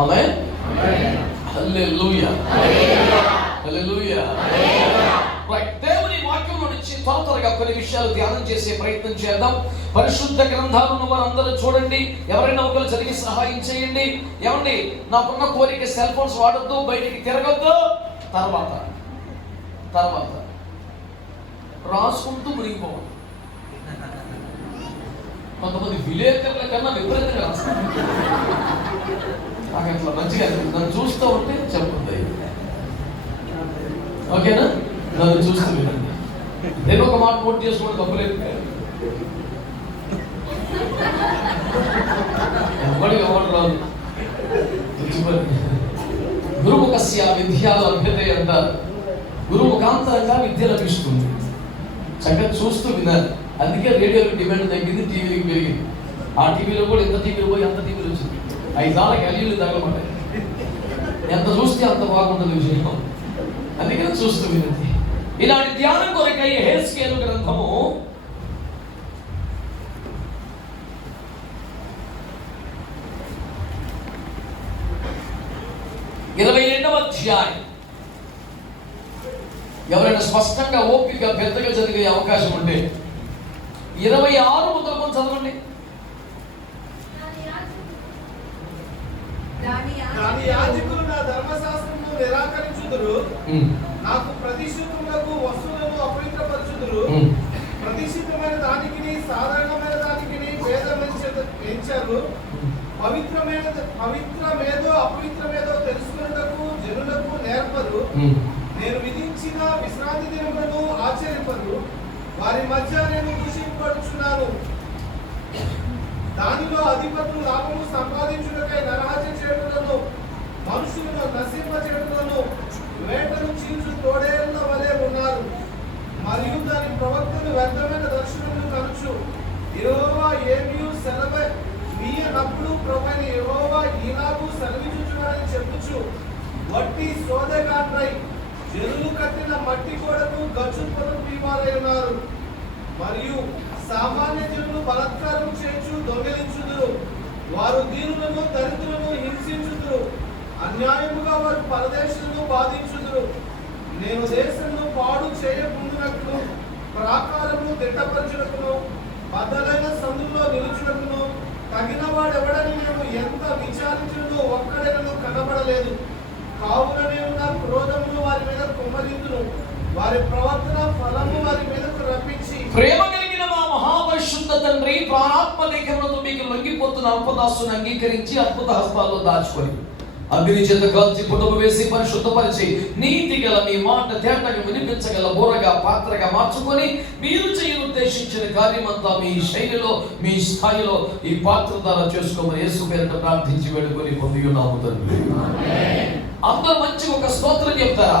ఆమేన్. హల్లెలూయా, హల్లెలూయా. Right, దేవుని వాక్యంలో నుంచి త్వరగా కొన్ని విషయాలు ధ్యానం చేసే ప్రయత్నం చేద్దాం. పరిశుద్ధ గ్రంథాలను వారందరూ చూడండి. ఎవరైనా ఒకరు చదివి సహాయం చేయండి. ఏమండి, నాకున్న కోరిక సెల్ ఫోన్స్ వాడొద్దు, బయటికి తిరగొద్దు. తర్వాత రాసుకుంటూ మునిగిపోవాలి. కొంతమంది విలేకరుల కన్నా విపరీతంగా రాస్తారు. నాకు అట్లా మంచిగా నన్ను చూస్తూ ఉంటే చెప్పుకుంది. ఓకేనా? నన్ను చూస్తూ వినండి. నేను ఒక మాట పోటీ చేసుకోవడం తప్పలేదు. ఎవరు రాదు. గురుముఖస్య విద్యా లభ్యతే అంటారు. గురుముఖాంతరంగా విద్య లభిస్తుంది. చక్కగా చూస్తూ వినాలి. అందుకే రేడియోకి డిమాండ్ తగ్గింది, టీవీకి పెరిగింది. ఆ టీవీలో కూడా ఎంత టీవీలు పోయి అంత టీవీలు వచ్చింది. 5 సార్లు గలీలు తగలబడ్డాయి. ఎంత చూస్తే అంత బాగుంటుంది విషయం. అందుకని చూస్తూ వినండి. ఇలాంటి ధ్యానం కొరకై యెహెజ్కేలు గ్రంథము 22వ అధ్యాయం. ఎవరైనా స్పష్టంగా ఓపిక పెద్దగా చదివే అవకాశం ఉంటే 26 మొదలుకొని చదవండి. యాజకులు నా ధర్మశాస్త్రమును నిరాకరించుదురు, నాకు ప్రతిష్ఠితములకు వస్తువులను అపవిత్రపరచుదురు. ప్రతిష్ఠితమైన దానికి సాధారణమైన దానికి భేదం ఎంచారు. పవిత్రమేదో అపవిత్రమేదో తెలుసుకున్నటకు జనులకు నేర్పరు. నేను విధించిన విశ్రాంతి దినములను ఆచరింపరు. వారి మధ్య నేను దూషింపడుచున్నాను. దానిలో అధిపతులు లాభము సంపాదించుటకై నరహత్య చేయుటలను, మనుషులను నశింపచేయుటలను వేటను చీల్చు తోడేళ్ల వలె ఉన్నారు. మరియు దాని ప్రవక్తలు వ్యర్థమైన దర్శనములు కనుచు యెహోవా ఏమీ సెలవీయనప్పుడు ప్రభువైన యెహోవా ఈలాగు సెలవిచ్చుచున్నాడని చెప్పుచు వట్టి సోదెగాండ్రై జనులు కట్టిన మట్టి గోడకు గచ్చుపను పీవారై ఉన్నారు. మరియు సామాన్య జనులు బలాత్కారం చేయించు దొంగిలించుదురు. వారు దీనులను దరిద్రులను హింసించుదురు. అన్యాయముగా వారు పరదేశులను బాధించుదురు. నేను దేశంలో పాడు చేయకుండునట్లు ప్రాకారము దిట్టపరచుటకును బద్దలైన సందుల్లో నిలుచుటకును తగిన వాడెవడని నేను ఎంత విచారించును ఒక్కడైనను కనబడలేదు. కావున నేను నా క్రోధమును వారి మీద కుమ్మరిందును, వారి ప్రవర్తన ఫలము వారి మీదకు రప్పించి. ప్రేమ కలిగిన మా మహాపరిశుద్ధ తండ్రి, ప్రాణాత్మ లేఖనంతో మీకు లొంగిపోతున్న అల్పదాసును అంగీకరించి అద్భుత హస్తాల్లో దాచుకొని అగ్ని చేత కాల్చి పుటము వేసి పరిశుద్ధపరిచి నీతి గల మీ మాట తేటగా వినిపించగల బోరగా పాత్రగా మార్చుకొని మీరు ఉద్దేశించిన కార్యమంతా మీ శైలిలో మీ స్థాయిలో ఈ పాత్ర ద్వారా చేసుకోమని యేసు పేరిట ప్రార్థించి వేడుకొని పొంది ఉన్నాము తండ్రి. అందరూ మంచి ఒక స్తోత్రం చెప్తారా?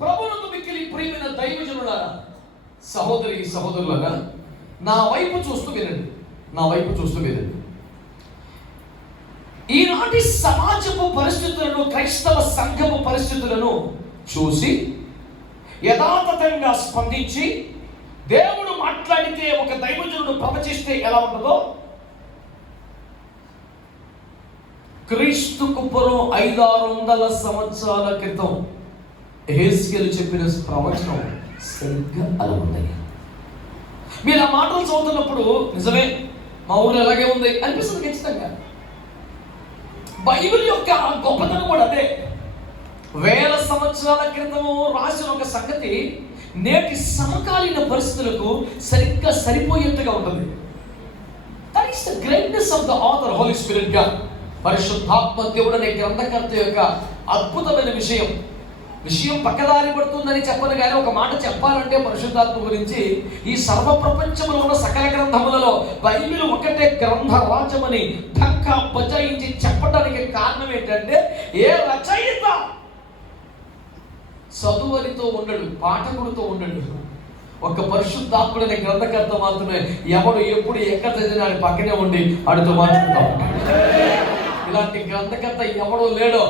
ప్రభువునందు మిక్కిలి ప్రియమైన దైవజనులారా, సహోదరి సహోదరులారా, నా వైపు చూస్తూ వినండి. ఈనాటి సమాజపు పరిస్థితులను, క్రైస్తవ సంఘపు పరిస్థితులను చూసి యథాతథంగా స్పందించి దేవుడు మాట్లాడితే, ఒక దైవజనుడు ప్రవచిస్తే ఎలా ఉంటుందో, క్రీస్తుకు పూర్వం 500-600 సంవత్సరాల క్రితం యెహెజ్కేలు చెప్పిన ప్రవచనం సరిగ్గా అలా ఉంది. మీరు ఆ మాటలు చదువుతున్నప్పుడు నిజమే, మా ఊళ్ళో ఎలాగే ఉంది అనిపిస్తుంది ఖచ్చితంగా. బైబిల్ యొక్క గొప్పతనం కూడా అదే. 1000 సంవత్సరాల క్రితము రాసిన ఒక సంగతి నేటి సమకాలీన పరిస్థితులకు సరిగ్గా సరిపోయేట్టుగా ఉంటుంది. That is the greatness of the author, holy spirit గా పరిశుద్ధాత్మ దేవుడు అనే గ్రంథకర్త యొక్క అద్భుతమైన విషయం పక్కదారి పడుతుందని చెప్పను, కానీ ఒక మాట చెప్పాలంటే పరిశుద్ధాత్మ గురించి ఈ సర్వ ప్రపంచంలో ఉన్న సకల గ్రంథములలో బైబిల్ ఒకటే గ్రంథ రాజమని ఢంకా బజాయించి చెప్పడానికి కారణం ఏంటంటే, ఏ రచయిత చదువరితో ఉండడు, పాఠకుడితో ఉండడు. ఒక పరిశుద్ధాత్ముడు అనే గ్రంథకర్త మాత్రమే ఎవడు ఎప్పుడు ఎక్కడ చదివినా పక్కనే ఉండి అడుగుతూ మాట్లాడుతూ ఉంటాడు. ఇలాంటి గ్రంథకర్త ఎవడో లేడో.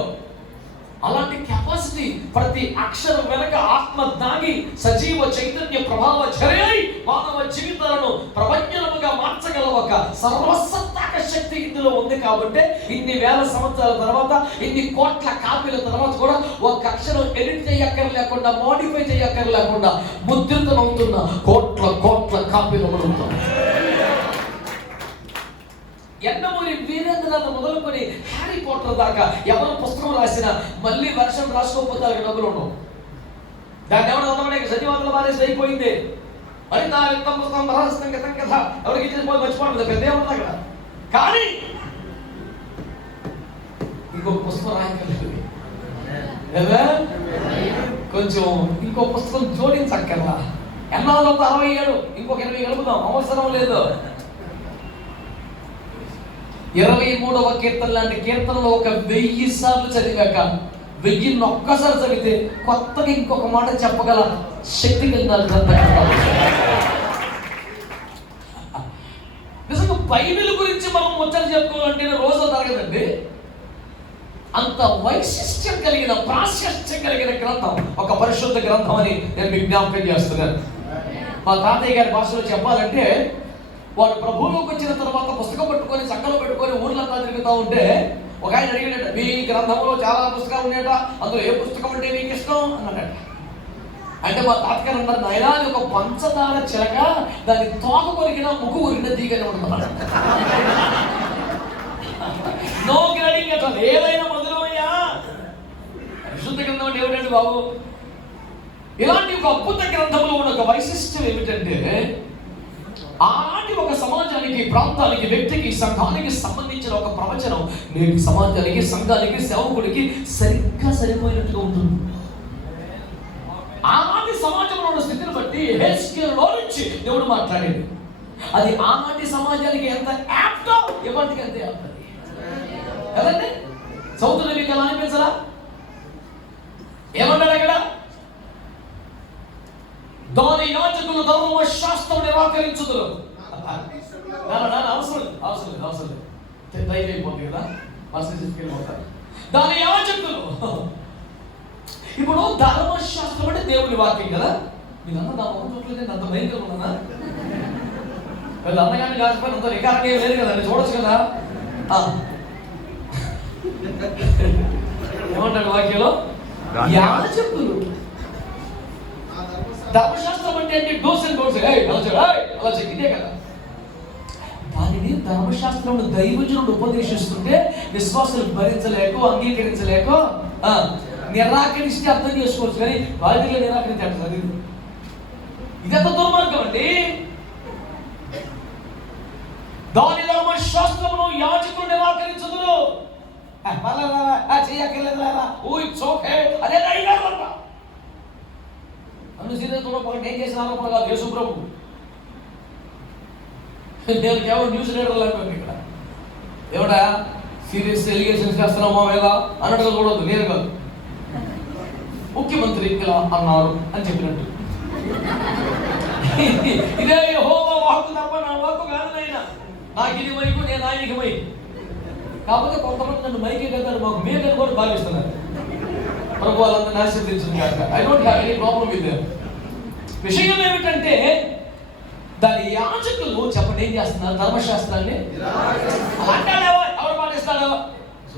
అలాంటి కెపాసిటీ, ప్రతి అక్షరం వెనక ఆత్మ దాగి సజీవ చైతన్య ప్రభావ చర్యై మానవ జీవితాలను ప్రపంచముగా మార్చి ఒక సర్వసత్తాక శక్తి ఇందులో ఉంది కాబట్టి ఇన్ని వేల సంవత్సరాల తర్వాత, ఇన్ని కోట్ల కాపీల తర్వాత కూడా ఒక అక్షరం ఎడిట్ చేయక్కర్లేకుండా, మోడిఫై చేయక్కర్లేకుండా ముద్రితమవుతున్న కోట్ల కాపీలు ఉంటాం. ఎండమూరి వీరేంద్రనాథ్ మొదలుకొని హ్యారీ పాటర్ దాకా ఎవరు పుస్తకం రాసినా మళ్ళీ వర్షం రాసుకోకపోతే వాళ్ళకి డబ్బులు ఉండవు. దాన్ని ఎవరు చదవడానికి సజీవాదుల మారేసి అయిపోయింది. మరి నా యుద్ధం పుస్తకం రహస్యం కదా ఎవరికి ఇచ్చేసిపోయి మర్చిపోవడం పెద్ద ఏముంది అక్కడ. కానీ ఇంకొక పుస్తకం రాయగలదు, కొంచెం ఇంకో పుస్తకం జోడించక్కర్లా. ఎన్నాళ్ళు 67, ఇంకొక 20 కలుపుదాం, అవసరం లేదు. 23వ కీర్తన లాంటి కీర్తనలో ఒక 1000 సార్లు చదివాక 1000 ఒక్కసారి చదివితే కొత్తగా ఇంకొక మాట చెప్పగల శక్తి కలిగిన నిజంగా బైబిల్ గురించి మనం ముచ్చట చెప్పుకోవాలంటే రోజు తరగదండి. అంత వైశిష్ట్యం కలిగిన, ప్రాశస్త్యం కలిగిన గ్రంథం ఒక పరిశుద్ధ గ్రంథం అని నేను మీకు జ్ఞాపకం చేస్తున్నాను. మా తాతయ్య గారి భాషలో చెప్పాలంటే, వాడు ప్రభువులోకి వచ్చిన తర్వాత పుస్తకం పట్టుకొని సంఘంలో పెట్టుకొని ఊర్లంతా తిరుగుతూ ఉంటే ఒక ఆయన అడిగాడట, మీ గ్రంథంలో చాలా పుస్తకాలు ఉన్నాయట, అందులో ఏ పుస్తకం అంటే మీకు ఇష్టం అన్నాడట. అంటే మా తాతగారు అన్నారు, నాయనా అది ఒక పంచదార చిలక, దాని తోక కొరికిన ముక్కు కొరికిన తీగనే ఉంటున్నాడు. నో గ్రేడింగ్ అట్లా ఏదైనా మధురమయ్యా. పరిశుద్ధ గ్రంథం అంటే ఏమిటండి బాబు? ఇలాంటి ఒక అద్భుత గ్రంథంలో ఉన్న ఒక వైశిష్ట్యం ఏమిటంటే, ఆనాటి ఒక సమాజానికి, ప్రాంతానికి, వ్యక్తికి, సంఘానికి సంబంధించిన ఒక ప్రవచనం నేటి సమాజానికి, సంఘానికి, సేవకుడికి సరిగ్గా సరిపోయినట్టుగా ఉంటుంది. ఆనాటి సమాజంలో ఉన్న స్థితిని బట్టి హెస్కేల్లో నుంచి దేవుడు మాట్లాడేది. అది ఆనాటి సమాజానికి ఎంత యాప్టో ఇవాటికి అంతే యాప్ట్ కదండి. చదువుతున్న మీకు ఎలా అనిపించరా? ఏమన్నాడు అక్కడ? దాని యాజకులు ధర్మశాస్త్రం నిరాకరించుదురు. అవసరం అయిపోతుంది కదా, దాని యాజకులు. ఇప్పుడు ధర్మశాస్త్రం అంటే దేవుని వాక్యం కదా. మీరంతా నా మొహం చూడలేదు, అంత భయంకరంగా ఉన్నా. వీళ్ళు అన్నగారిని కాకపోయినా అంత రికార్డ్ ఏం లేదు కదండి, చూడొచ్చు కదా. ఏమంటాడు వాక్యంలో? యాజకులు. ధర్మశాస్త్రం అంటే డోస్ అండ్ డోస్ అలా ఇదే కదా. దానిని ధర్మశాస్త్రం దైవజనుడు ఉపదేశిస్తుంటే విశ్వాసులు భరించలేక, అంగీకరించలేక నిరాకరిస్తే అర్థం చేసుకోవచ్చు, కానీ బాధ్యతగా నిరాకరించాడు. ఇదంత దుర్మార్గం అండి. దాని ధర్మశాస్త్రమును యాజకులు నిరాకరించుదురు. నన్ను సీరియస్ చూడకపోతే ఏం చేసిన ఆరోపణ కాదు, యేసు ప్రభు. నేను కేవలం న్యూస్ రీడర్ లాంటి ఇక్కడ ఏమిటా సీరియస్ ఎలిగేషన్స్ చేస్తున్నామా లేదా అన్నట్టుగా చూడవద్దు. నేను కాదు, ముఖ్యమంత్రి ఇలా అన్నారు అని చెప్పినట్టు. ఇదే యెహోవా వాక్కు తప్ప నా వాక్కు కాదు నాయనా. నాకు ఇది మైకు, నేను ఆయనకి మైకు. కాకపోతే కొంతమంది నన్ను మైకే కదా మాకు మేకని కూడా భావిస్తున్నారు. ప్రభు వాళ్ళందరినీ ఆశీర్వదించడం కాక. I don't have any problem with them. విషయం ఏమిటంటే, దాని యాజకులు చెప్పండి ఏం చేస్తున్నారు? ధర్మశాస్త్రాన్ని అంటాడు. ఎవరు పాటిస్తాడు?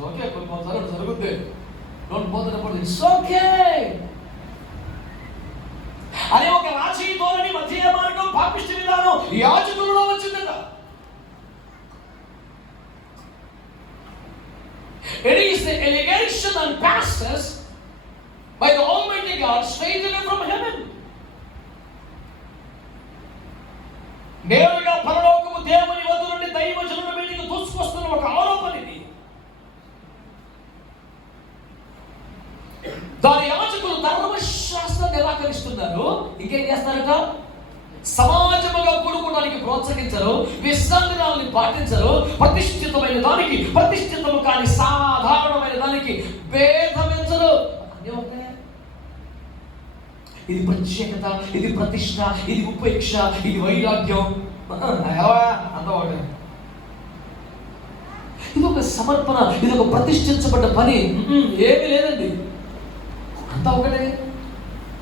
ఓకే, కొన్ని కొన్నిసార్లు జరుగుద్ది. Don't bother about it. It's okay. అదే ఒక రాజీ ధోరణి, మధ్య మార్గం, పాపిష్టి విధానం యాజకులలో వచ్చిందట. It is the allegation and passes by the Almighty God straight away from heaven. నేరుగా పరలోకము దేవుని వద్ద నుండి దైవజనుల మీదకి దూసుకొస్తున్న ఒక ఆరోపణ ఇది. దాని యాజకులు ధర్మశాస్త్రం నిరాకరిస్తున్నారు. ఇంకేం చేస్తారట? సమాజముగా కూడుకోవడానికి ప్రోత్సహించరు, విశ్రాంతిని పాటించరు, ప్రతిష్ఠితమైన దానికి ప్రతిష్ఠితము కాని సాధారణమైన దానికి భేదమించరు. ఇది ప్రత్యేకత, ఇది ప్రతిష్ట, ఇది ఉపేక్ష, ఇది వైరాగ్యం అంత ఒకటి. ఇది ఒక సమర్పణ, ఇది ఒక ప్రతిష్ఠించబడ్డ పని ఏమీ లేదండి. అంతా ఒకటే,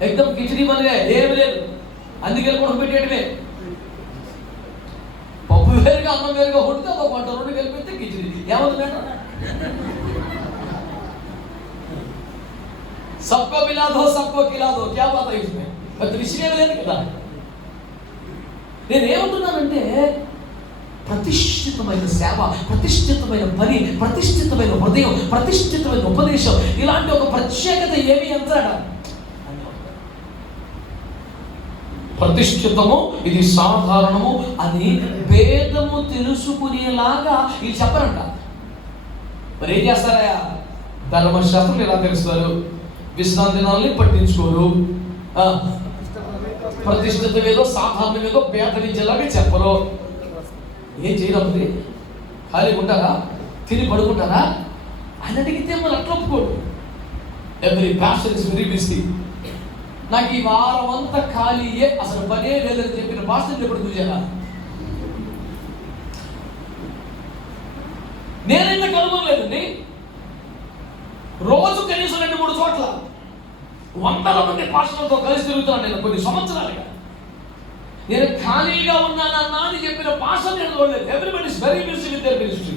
ఎగ్దం కిచడీ పనిగా ఏమి లేదు. అందుకే కూడా పెట్టేయటమే. పప్పు వేరుగా అన్నం వేరుగా ఉడితే ఒక వంట రెండు కలిపితే కిచిడి ఏమవుతుంది మేడం? सबको मिला दो सबको खिला दो क्या बात है इसमें? పెద్ద విషయం లేదు కదా. నేనేమంటున్నానంటే ప్రతిష్ఠితమైన సేవ, ప్రతిష్ఠితమైన పని, ప్రతిష్ఠితమైన హృదయం, ప్రతిష్ఠితమైన ఉపదేశం, ఇలాంటి ఒక ప్రత్యేకత ఏమి అంటాడా? ప్రతిష్ఠితము, ఇది సాధారణము అని భేదము తెలుసుకునేలాగా ఇది చెప్పరంట. మరి ఏం చేస్తారా? ధర్మశాస్త్రం ఎలా తెలుస్తారు? విశ్రాంతి దినాలని పట్టించుకోరు, ప్రతిష్ఠిత ఏదో సాధారణ ఏదో భేదవించేలాగా చెప్పరు. ఏం చేయరు? ఖాళీగా ఉంటారా? తిని పడుకుంటారా? ఆయన అడిగితే మరి అట్లా ఒప్పుకోడు. Every pastor is very busy. నాకు ఈ వారం అంతా ఖాళీయే, అసలు పనే లేదని చెప్పిన పాస్టర్ ఎప్పుడు చూసారా? నేనైతే కనుగొనలేదండి. రోజు కనీసం 2-3 చోట్ల వందల మంది పాస్టర్లతో కలిసి తిరుగుతున్నాను నేను కొన్ని సంవత్సరాలుగా. నేను ఖాళీగా ఉన్నానన్నా అని చెప్పిన పాస్టర్ నేను చూడలేదు. Everybody is very busy with their ministry.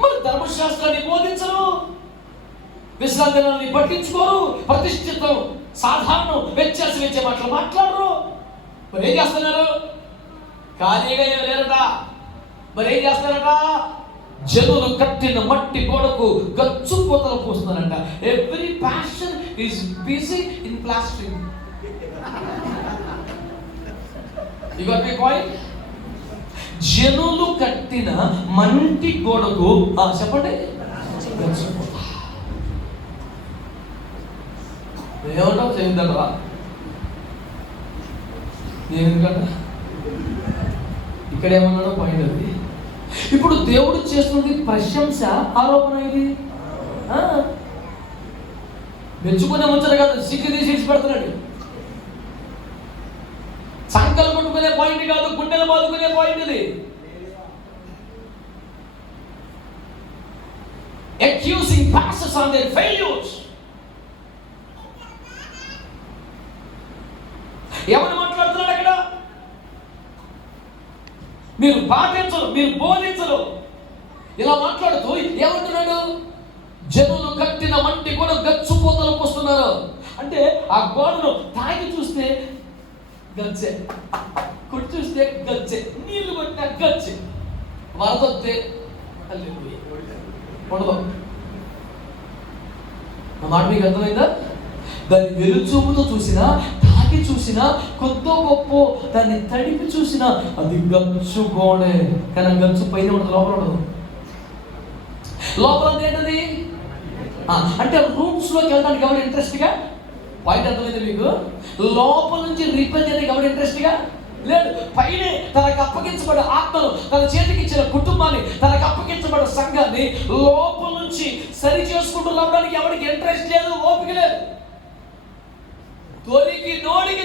మరి ధర్మశాస్త్రాన్ని బోధించరు, విశ్రాంతిని పట్టించుకోరు, ప్రతిష్ఠితం సాధారణం వ్యత్యాసం ఇచ్చే మాటలు మాట్లాడరు. మరి ఏం చేస్తున్నారు? ఖాళీగా ఏం లేరట. మరి ఏం చేస్తారట? జనులు కట్టిన మట్టి గోడకు గచ్చు పోతలు పోస్తున్నారంట. Every person is busy in plastering. You got my point? జనులు కట్టిన మంటి గోడకు చెప్పండి గచ్చు పోత. ఏమంటావు? చెందరా ఎందుకంట ఇక్కడ ఏమన్నాడో పాయింట్ అది. ఇప్పుడు దేవుడు చేస్తున్నది ప్రశంస, ఆరోపణ. ఇది మెచ్చుకునే ముచ్చట కాదు, సిగ్గు తీసి పెడుతున్నాడు. సంకలు కొట్టుకునే పాయింట్ కాదు, గుండెలు బాదుకునే పాయింట్ ఇది. Accusing pastors on their failures. ఎవరు మాట్లాడుతున్నాడు అక్కడ? మీరు పాటించరు, మీరు బోధించరు. ఇలా మాట్లాడుతూ ఏమంటున్నాడు? జనులు కట్టిన మంటి కూడా గచ్చు పోతలు పోస్తున్నారు. అంటే ఆ గోడను తాగి చూస్తే గచ్చే, కొట్టి చూస్తే గచ్చే, నీళ్లు కొట్టినా గచ్చే, వరదొస్తే ఉండదు. నా మాట మీకు అర్థమైందా? దాన్ని వెలుచూపుతో చూసినా, తాకి చూసినా, కొద్దో గొప్ప దాన్ని తడిపి చూసినా అది గచ్చు గోడే. కానీ గచ్చు పైన ఉండదు, లోపల ఉండదు. లోపల ఏంటది? అంటే రూమ్స్ లోకి వెళ్ళడానికి ఎవరు ఇంట్రెస్ట్గా? పాయింట్ అర్థమైంది మీకు? లోపల నుంచి రిపేర్ చేయడానికి ఎవరు ఇంట్రెస్ట్గా లేదు. పైనే తనకు అప్పగించబడే ఆత్మను, తన చేతికి ఇచ్చిన కుటుంబాన్ని, తనకు అప్పగించబడే సంఘాన్ని లోపల నుంచి సరి చేసుకుంటూ రావడానికి ఎవరికి ఇంట్రెస్ట్ లేదు, ఓపిక లేదు.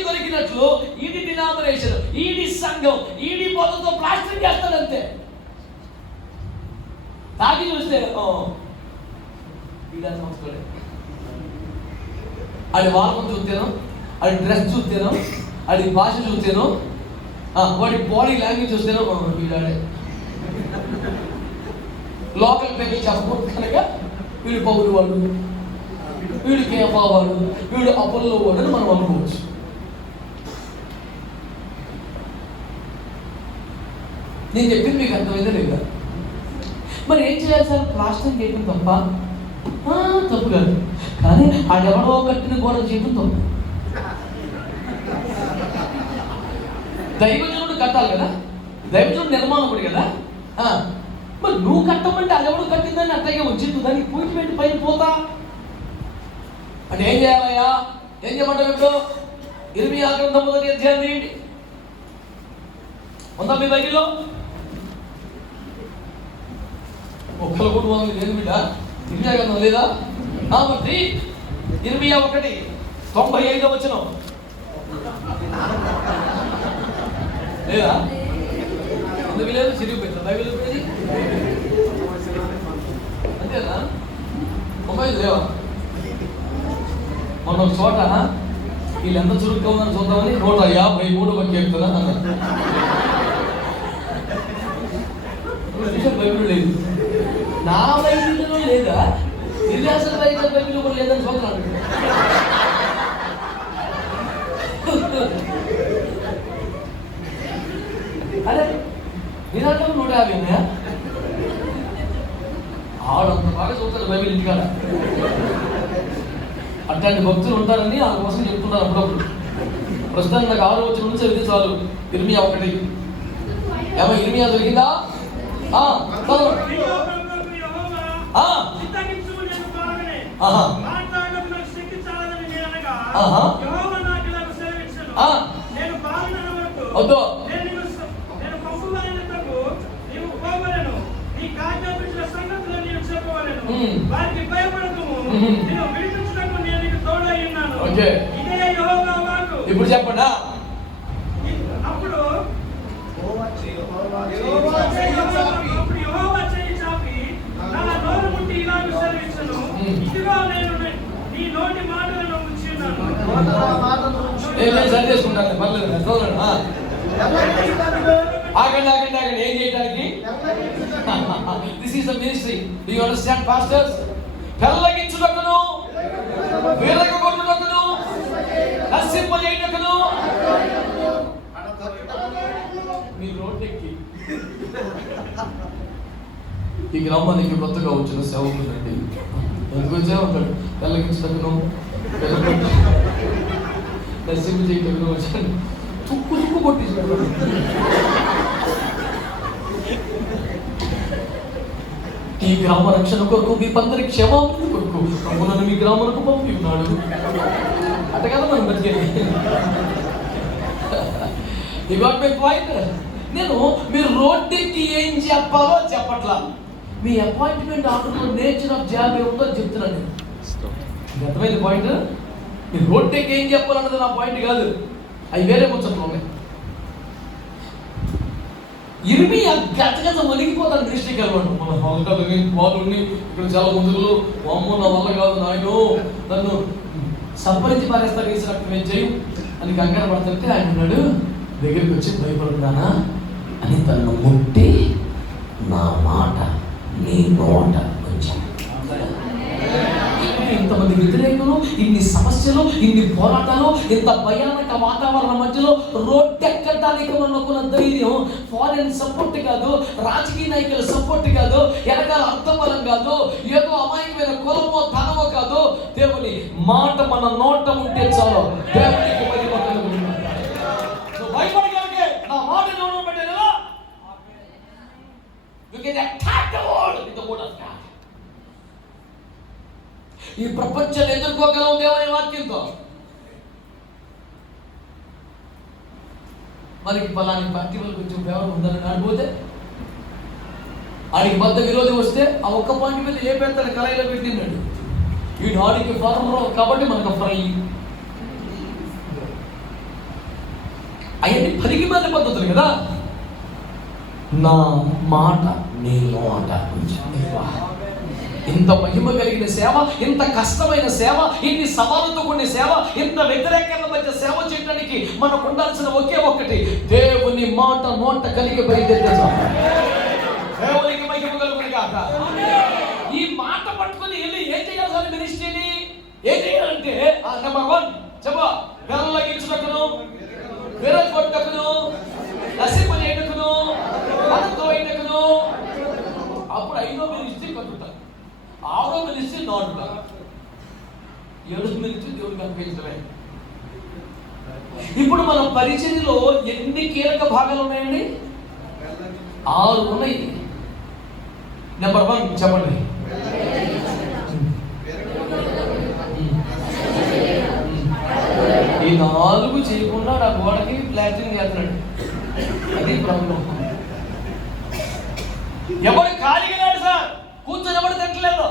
దొరికినట్లు ఈడి డినామినేషన్, ఈడి సంఘం, ఈడి బోధతో ప్లాస్టింగ్ చేస్తాడంతే. తాగి చూస్తే అది వారం చూస్తాను, అది డ్రెస్ చూస్తాను, అది భాష చూస్తాను, వాడి బాడీ లాంగ్వేజ్ చూస్తాను, వీడాడే లోకల్ పేరు చెప్పకూడదు కనుక వీడు పౌరు వాడు, వీడు కేఫా వాడు, వీడు అపోలో వాడు అని మనం అనుకోవచ్చు. నేను చెప్పింది మీకు అర్థమైందా లేదా? మరి ఏం చేయాలి సార్? ప్లాస్టింగ్ చేయడం తప్ప? తప్పు కాదు, కానీ ఆడెవడో కట్టిన గోడ చేయడం తప్పు. దైవజనుడు కట్టాలి కదా, దైవజనుడు నిర్మాణకుడు కదా. మరి నువ్వు కట్టమంటే అదెవడు కట్టిందని అట్లాగే వచ్చింది, దానికి పూర్తి పెట్టి పైన పోతా అంటే ఏం చేయాలయ్యా? ఏం చేయమంటావు? ఇప్పుడు 26 గ్రంథం 1వ అధ్యాయం ఏంటి ఉందా మీ బైబిల్లో? ఒక్కరు కూడా లేదు బిడ్డ, 26 గ్రంథం లేదా? మరి 21:95 వచనం లేదా? ఎందుకు లేదు? చిరిగిపోయింది బైబిల్ పేజీ అంతేనా? 95 లేవా? మొన్న ఒక చోట ఈ వీళ్ళు ఎంత చురుగ్గా ఉందని చూద్దామని 153 చెప్తున్నా అన్నారు. బైబిల్ లేదు, నా బైబిల్లో లేదా, ఇల్లాసల బైబిల్ కూడా లేదని చూస్తున్నాడు. అరే నీ దాంట్లో 150 ఉన్నాయా? ఆడంత బాగా చూస్తారు బైబిల్ ఇంటికాడ. అట్లాంటి భక్తులు ఉంటారని ఆ కోసం చెప్తున్నారు అప్పుడప్పుడు. ప్రస్తుతానికి నాకు 6వ వచనం నుంచి చదివితే చాలు. ఇర్మియా 1. ఏమో ఇర్మియా దొరికిందా? వద్దు, ఇప్పుడు చెప్పండి. సరి చేసుకుంటాను, పర్లేదు. ఆగండి ఆగండి ఆగండి, ఏం చేయడానికి? This is the ministry. Do you understand pastors? పెళ్ళగించుటకును, విరగగొట్టుటకును, నశింపజేయుటకును. మీ రోడ్డెక్కి ఈ గ్రామానికి కొత్తగా వచ్చిన సేవకులండి, ఎందుకు వచ్చే ఉంటాడు? పెళ్ళగించుటకును, నశింపజేయుటకును వచ్చాడు. చుక్కు చుక్కు కొట్టించాడు. ఈ గ్రామ రక్షణ కొరకు, మీ అందరి క్షేమాభివృద్ధి కొరకు నన్ను మీ గ్రామాలకు పంపి ఉన్నాడు. అట్ట కదా మనం బతికేది. నేను మీరు రోడ్డుకి ఏం చెప్పాలో చెప్పట్లా, మీ అపాయింట్మెంట్ ఆర్డర్లో నేచర్ ఆఫ్ జాబ్ ఏముందో చెప్తున్నాను. అర్థమైంది పాయింట్? మీరు రోడ్డుకి ఏం చెప్పాలన్నది నా పాయింట్ కాదు, అవి వేరే ముచ్చట్లు ఉన్నాయి. ఇర్మియా గతగత వణికిపోతాడు. దృష్టికి వెళ్ళాడు. మన వాళ్ళు ఇక్కడ చాలా ముందులు, అమ్మో నా వల్ల కాదు నాయను, నన్ను సంపరించి పారేస్తారు, వేసినట్టు నేను చేయం అని కంగారు పడుతుంటే ఆయన ఉన్నాడు, దగ్గరికి వచ్చి భయపడుతున్నానా అని తను ముట్టి నా మాట నీ నోట వచ్చాను. ఇంతమంది వ్యతిరేకులు, ఇన్ని సమస్యలు, ఇన్ని పోరాటాలు, ఇంత భయానక వాతావరణం మధ్యలో రోడ్డెక్కడానికి మనకున్న ధైర్యం ఫారెన్ సపోర్ట్ కాదు, రాజకీయ నాయకుల సపోర్ట్ కాదు, వెనకాల అర్థబలం కాదు, ఏదో అమాయకమైన కులమో ధనమో కాదు, దేవుని మాట మన నోట ఉంటే చాలు. దేవునికి భయపడగలిగే నా మాట నోట పెట్టాను. You can attack the world with the word of God. ఈ ప్రపంచాన్ని ఎదుర్కోగలం దేవుని వాక్యంతో. మనకి పలాని పార్టీ వాళ్ళు కొంచెం ఫేవర్ ఉందని ఆడిపోతే, ఆడికి బద్ద విరోధి వస్తే ఆ ఒక్క పాయింట్ మీద ఏ పెద్ద కళాయిలో పెట్టినాడు, ఈ ఆడికి ఫారం కాబట్టి మనకు ఫ్రై. అవన్నీ పరిగిమాల పద్ధతులు కదా. నా మాట నీ మాట. ఇంత మహిమ కలిగిన సేవ, ఇంత కష్టమైన సేవ, ఇన్ని సవాళ్ళతో కూడిన సేవ, ఇంత వ్యతిరేకత మధ్య సేవ చేయడానికి మనకు ఉండాల్సిన ఒకే ఒక్కటి, దేవుని మాట నోట కలిగి బయలుదేరితే దేవునికి మహిమ కలుగును గాక. ఈ మాట పట్టుకుని వెళ్ళి ఏం చేయాల్సిన మినిస్ట్రీని ఏం చేయాలంటే నెంబర్ 1 చెప్ప వెళ్ళగించుటకును, విరగొట్టుటకును, నశింపజేయుటకును, మనతోయుటకును. అప్పుడు 5వ మినిస్ట్రీ కట్టుతారు, 6వ మినిస్ట్రీ నాటుట, 7వ మినిస్ట్రీ దేవునికి అర్పించడమే. ఇప్పుడు మన పరిచర్యలో ఎన్ని కీలక భాగాలు ఉన్నాయండి? 6 ఉన్నాయి. నెంబర్ 1 చెప్పండి. ఈ 4 చేయకుండా నా గోడకి ప్లాస్టింగ్ చేస్తున్నాడు. అది ప్రాబ్లం. ఎవరు ఖాళీగా సార్ కూర్చొని ఎవరు తింటలేదు.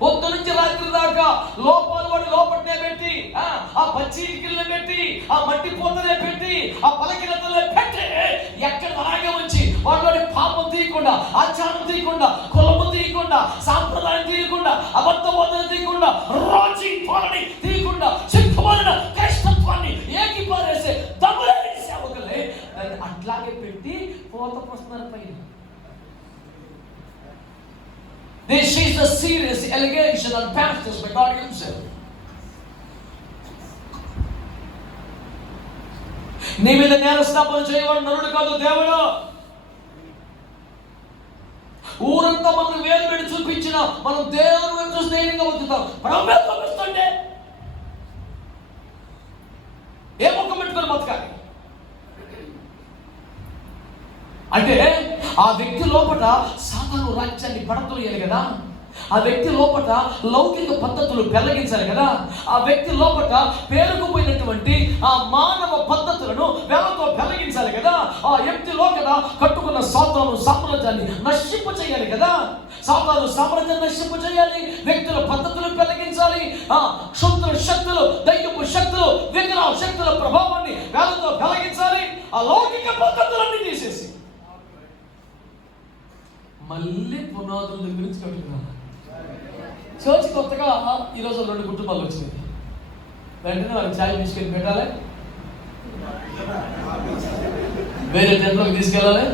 పొద్దు నుంచి రాత్రి దాకా లోపాలు వాడు లోపట్నే పెట్టి, ఆ పచ్చి ఇకిల్ని పెట్టి, ఆ మట్టి పోతనే పెట్టి, ఆ పలకినతలే పెట్టి, ఎక్కడ అలాగే వచ్చి వాడిలోని పాపం తీయకుండా, ఆచారం తీయకుండా, కులము తీయకుండా, సాంప్రదాయం తీయకుండా, అబద్ధ బోధన తీయకుండా, రాజీ ధోరణి తీయకుండా, సిద్ధమైన క్రైస్తత్వాన్ని దాన్ని అట్లాగే పెట్టి పోత పోస్తున్నారు పైన. This is a serious allegation on pastors by God himself. నీ మీద నేరస్థాపన చేయవాడు నరుడు కాదు, దేవుడు. ఊరంతా మనం వేలు పెట్టి చూపించిన మనం దేవుని వైపు చూసి ధైర్యంగా బతుకుతాం. ప్రభువే చూపిస్తుంటే ఏ ముఖం పెట్టుకొని బతకాలి అంటే ఆ వ్యక్తి లోపల సాతాను రాజ్యాన్ని పడతోయాలి కదా, ఆ వ్యక్తి లోపల లౌకిక పద్ధతులు పెళ్లగించాలి కదా, ఆ వ్యక్తి లోపల పేరుకుపోయినటువంటి ఆ మానవ పద్ధతులను వేలతో పెళ్లగించాలి కదా, ఆ వ్యక్తి లోపల కట్టుకున్న సాతాను సామ్రాజ్యాన్ని నశింప చేయాలి కదా. సాతాను సామ్రాజ్యాన్ని నశింప చేయాలి, వ్యక్తుల పద్ధతులు పెళ్లగించాలి, ఆ క్షుద్ర శక్తులు, దయ్యపు శక్తులు, విగ్రహ శక్తుల ప్రభావాన్ని వేలతో పెళ్లగించాలి, ఆ లౌకిక పద్ధతులన్నీ తీసేసి మళ్ళీ పునాదుల గురించి కట్టుకున్నాను. చర్చ్ కొత్తగా ఈరోజు 2 కుటుంబాలు వచ్చినాయి. వెంటనే వాళ్ళకి ఛాయ్ తీసుకెళ్ళి పెట్టాలి, వేరే టెంట్లోకి తీసుకెళ్ళాలి,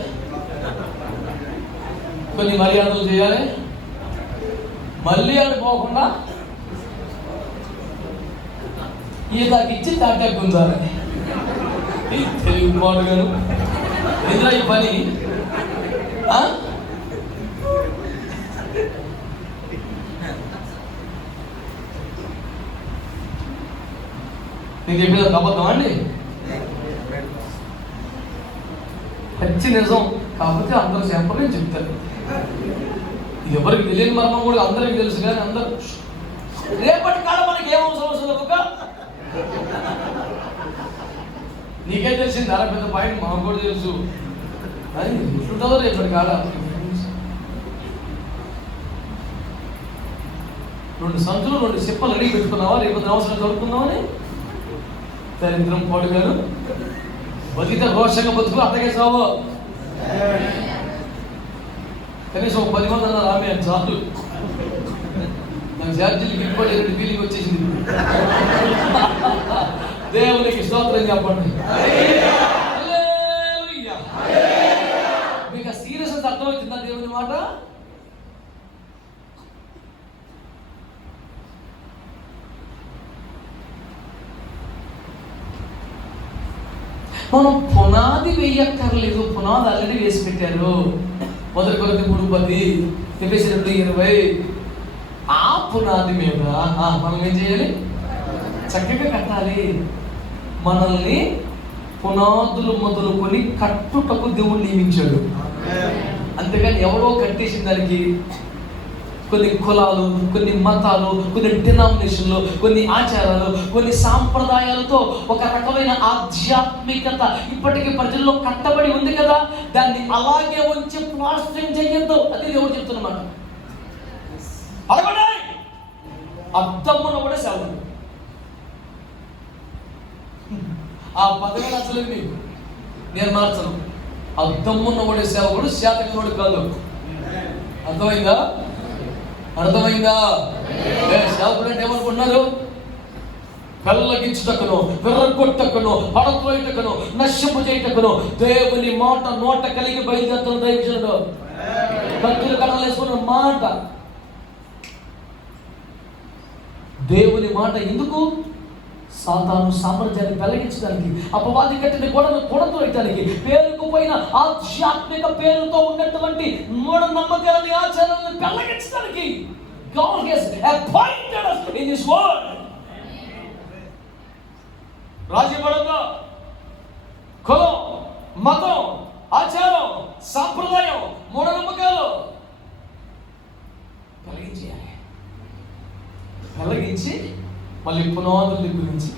కొన్ని మర్యాదలు చేయాలి, మళ్ళీ అది పోకుండా ఈతకిచ్చి తాటాకు గుంజాలి. తెలుగు మాడుగాను ఎందులో ఈ పని? నేను చెప్పేది అబద్ధం అండి? పచ్చి నిజం. కాకపోతే అందరూ చెప్పలే చెప్తారు. ఎవరికి తెలియని మర్మం కూడా అందరికి తెలుసు, కానీ అందరూ రేపటి కాలం మనకి ఏమవసరం వస్తుంది ఒక నీకే తెలిసింది అలా పెద్ద పాయింట్ మాకు కూడా తెలుసు. అది ఉంటుందో రేపటి కాలం 2 సంచులు 2 చెప్పలు రెడీ పెట్టుకున్నావా, రేపు అవసరం దొరుకుతున్నావని. దరిద్రం పాడుగాను బతికితే రోషంగా బతుకు, అతగే సావు. కనీసం 10 మంది అన్నారు ఆమె అని చాలు. నాకు ఛార్జీలు గిట్టుబడి 2 ఫీలింగ్ వచ్చేసింది. దేవునికి స్తోత్రం చెప్పండి. మీకు ఆ సీరియస్నెస్ అర్థమవుతుందా దేవుని మాట? మనం పునాది వేయక్కర్లేదు, పునాది ఆల్రెడీ వేసి పెట్టారు. 1 కొరింథీ 3:10, ఎఫెసీయులు 2:20. ఆ పునాది మీద మనం ఏం చేయాలి? చక్కగా కట్టాలి. మనల్ని పునాదులు మొదలుకొని కట్టుటకు దేవుడు నియమించాడు. అంతేగాని ఎవరో కట్టేసిన దానికి కొన్ని కులాలు, కొన్ని మతాలు, కొన్ని డినామినేషన్లు, కొన్ని ఆచారాలు, కొన్ని సాంప్రదాయాలతో ఒక రకమైన ఆధ్యాత్మికత ఇప్పటికీ ప్రజల్లో కట్టబడి ఉంది కదా, దాన్ని అలాగే ఉంచి ప్లాస్టరింగ్ చేయొద్దు. అది దేవుడు చెప్తున్నమాట. అడగండి, అద్దమ్మున కూడా సేవలు. ఆ పదవి నచ్చలేదు మీకు, నేను మార్చను. అద్దమ్మున్న కూడా సేవకుడు శాతకుడు కాదు. అర్థమైందా? అర్థమైందా? సేవకుడు అంటే ఏమనుకుంటున్నారు? పెళ్ళగించుటకును, విర్రగొట్టకును, పడతోయటకును, నశ్యము చేయటకును దేవుని మాట నోట కలిగి బయలుదేరుతున్న దైవజనుడు. కత్తులు కణాలు వేసుకున్న మాట, దేవుని మాట ఎందుకు? సాతాను సామ్రాజ్యాన్ని పెళ్లగించడానికి, అపవాది కట్టిన గొడవను కొడతోయటానికి, పేరుకుపోయిన ఆధ్యాత్మిక పేరుతో ఉన్నటువంటి మూఢ నమ్మకాలని, ఆచారాలను పెళ్లగించడానికి. God has appointed us in His word. రాజీపడద్దు. కులం, మతం, ఆచారం, సాంప్రదాయం, మూఢనమ్మకాలు కలిగించేయాలి. కలిగించి మళ్ళీ పునాదుల గురించి.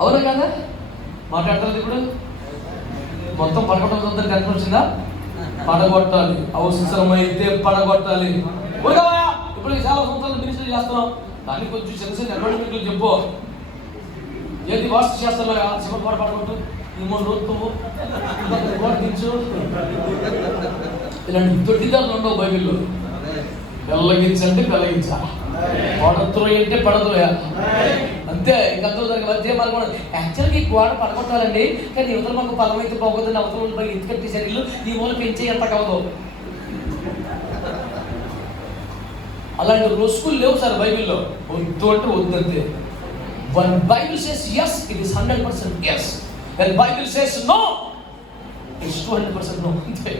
అవునా కదా? మాట్లాడతారు. ఇప్పుడు మొత్తం పడగొట్టడం టెన్షన్ వచ్చిందా? పడగొట్టాలి, అవసరమైతే పడగొట్టాలి. ఇప్పుడు చాలా సంవత్సరాలు మినిస్టర్ చేస్తున్నాం, దాన్ని కొంచెం చిన్న చిన్న అడ్వర్టైజ్మెంట్లు చెప్పు. ఏది వాస్తు చేస్తారా? సిమెంట్ పాట పడగొట్టు, దించు, ఇలాంటి దొడ్డిదారులు ఉండవు బైబిల్లో. పెళ్ళగించంటే పెళ్ళగించాలి, పడత్రోయ అంటే పడత్రోయ. అంతే ఇంకా అదే మార్గం. యాక్చువల్గా ఈ గోడ పడగొట్టాలండి, కానీ యువతల మాకు పదం అయితే బాగోదండి, అవతల వాళ్ళు బాగా ఎత్తుకట్టేసారు ఇల్లు, ఈ మూల పెంచే ఎంత కావదు. అలాంటి రొసుకులు లేవు సార్ బైబిల్లో. వద్దు అంటే వద్దంతే. When Bible says yes, it is 100% yes. When Bible says no, it's 200% no. అంతే.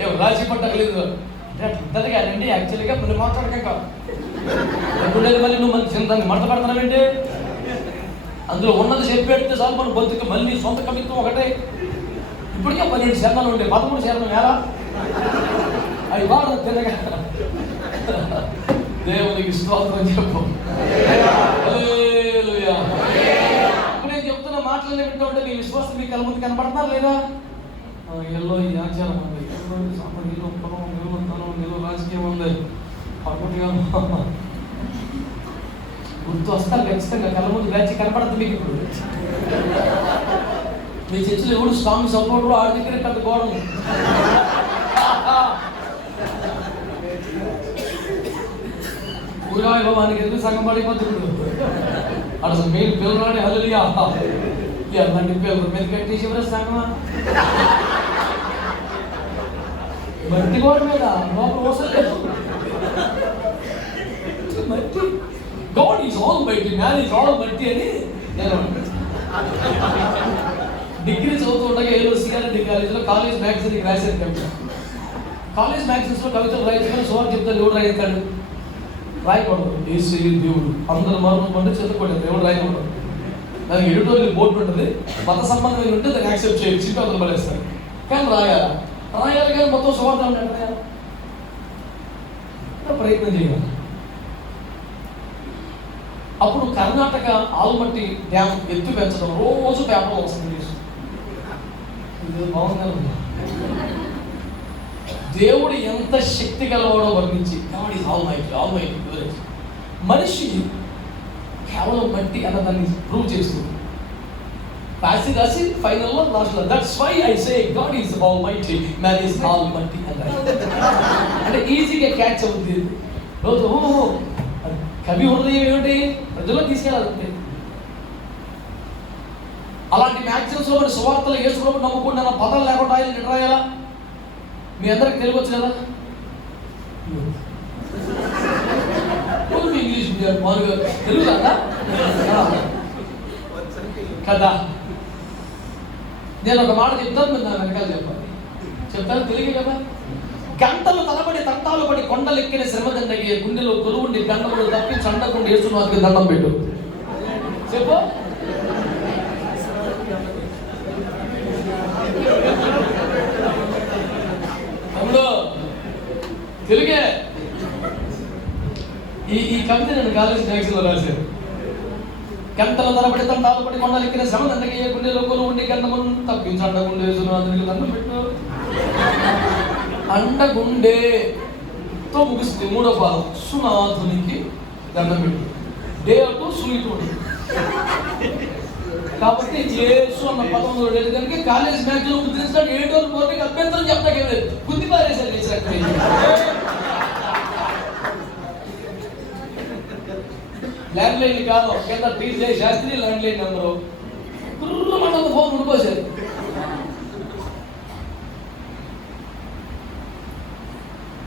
ఏం రాజీ పట్టలేదు అంటే కాదండి. యాక్చువల్గా మనం మాట్లాడక ఉండేది మళ్ళీ నువ్వు మంచి దాన్ని మడత పెడతానంటే అందులో ఉన్నది చెప్పేడితే చాలు మనం బతుకు. మళ్ళీ సొంత కవిత్వం ఒకటే. ఇప్పటికే 12 శరణాలు ఉండే, 13 శరణం ఎలా అవి వాడు తినగా. దేవునికి స్తోత్రం చెప్పు. ఇప్పుడు నేను చెప్తున్న మాటలు వింటూ ఉంటే మీ విశ్వాసం మీ కళ్ళ ముందు కనపడతారు లేదా? ఎల్లో ఈ ఆచారం ఉంది, నీళ్ళు పొలం, నీళ్ళు తనం, నీళ్ళు రాజకీయం ఉంది, పక్కగా గుర్తు వస్తారు ఖచ్చితంగా. కళ్ళ ముందు బ్యాచ్ కనపడదు మీకు. ఇప్పుడు మీ చర్చలు ఎవడు స్ట్రాంగ్ సపోర్ట్ ఆడి దగ్గర కట్టుకోవడం. కూరగాయ వానికి ఎందుకు సగం పడిపోతుంది. అసలు మీరు పిల్లరాని హల్లేలూయా అలాంటి పిల్లలు మీద కట్టేసి సగమా మట్టి గోడ మీద లోపల వసలేదు. మట్టి God is almighty, man is all మట్టి అని నేను డిగ్రీ చదువుతూ ఉండగా ఏదో సిఆర్ఎండి కాలేజీలో కాలేజ్ మ్యాగజైన్కి రాశారు కవిత. కాలేజ్ మ్యాగజైన్స్లో కవితలు రాయించుకొని సోర్ చెప్తారు. ఎవడు రాయిస్తాడు? రాయకూడదు. ఏసీ దేవుడు అందరూ మరణం పండు చదువుకోండి, దేవుడు రాయకూడదు. దానికి ఎడిటోరియల్ బోర్డు ఉంటుంది, మత సంబంధం ఉంటే దాన్ని యాక్సెప్ట్ చేయొచ్చు, సీట్ అవతల పడేస్తారు. కానీ రాయాలి కానీ మొత్తం సువార్త రాయాలి, ప్రయత్నం చేయాలి. అప్పుడు కర్ణాటక ఆల్మట్టి డ్యామ్ ఎత్తు పెంచడం రోజు పేపర్లో వస్తుంది. బాగుంది. దేవుడు ఎంత శక్తి గలవాడో వర్ణించి గాడ్ ఈజ్ ఆల్ మైటీ. మనిషి కేవలం మట్టి అన్న దాన్ని ప్రూవ్ చేస్తుంది. రాసి ఫైనల్లో లాస్ట్లో that's why I say God is almighty, man is all మట్టి అంటే ఈజీగా క్యాచ్ అవుతుంది. రోజు కవి హృదయం ఏమిటి ప్రజల్లో తీసుకెళ్ళాలంటే. అలాంటి మ్యాగజైన్స్ లో మన సువార్తలు యేసుప్రభువు నమ్ముకుంటే పదాలు లేకుండా ఆయన రాయాలా? మీ అందరికి తెలుగు వచ్చు కదా? ఇంగ్లీష్ మీడియం మామూలుగా తెలుగు కదా. నేను ఒక మాట చెప్తాను, మీరు నా వెనకాల చెప్తాను తెలుగే కదా. గంటలు తలబడి తంటాలు పడి కొండలెక్కిన శ్రమదండగే గుండెలో కొలువుండి గంటలు తప్పించి అండకుండా యేసునాథుకి దండం పెట్టు. చెప్పు. తెలుగే. ఈ కవిత నేను కాలేజ్ మ్యాగజైన్లో రాశాను. గంటల తరబడి తంటాలు పడి కొండలెక్కిన శ్రమదండగే గుండెలో కొలువుండి గంటమును తప్పించి అండగుండే యేసునాథునికి దండం పెట్టు. అండగుండేతో ముగిస్తుంది మూడో పాదం. సునాథునికి దండం పెట్టు. డే అంటూ సునీటు ఉంటుంది కాబట్టి యేసు అన్న పదం లేదు కనుక కాలేజ్ మ్యాగజైన్లో ముద్రించాడు. ఏటో పోతే అభ్యంతరం చెప్తాకే లేదు, బుద్ధి పారేసారు చేసినట్టు. ల్యాండ్ లైన్ కాదు కింద T J Shastri landline number మండలం ఫోన్ ఉండిపోసారు.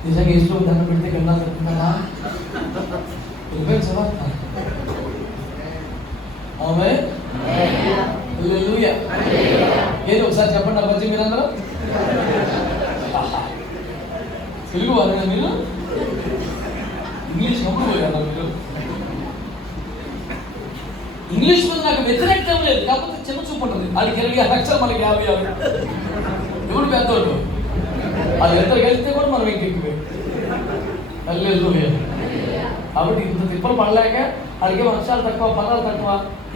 నిజంగా ఇష్టం దండం పెడితే కన్నా చెప్తున్నారా? ఏదో ఒకసారి చెప్పండి అబ్బాజీ మీరందరూ. తెలుగు వాళ్ళ మీరు ఇంగ్లీష్ నమ్మకం మీరు. ఇంగ్లీష్ మీద నాకు వ్యతిరేకం లేదు, కాకపోతే చిన్న చూపు ఉంటుంది. వాళ్ళకి 26 లక్షలు మనకి 56. ఎవడు పెద్దోడు అది ఎంత కలిస్తే కూడా మనం ఇంకెక్కువే. కాబట్టి ఇంత తిప్పలు పడలేక అలాగే వర్షాలు తక్కువ, పదాలు తక్కువ.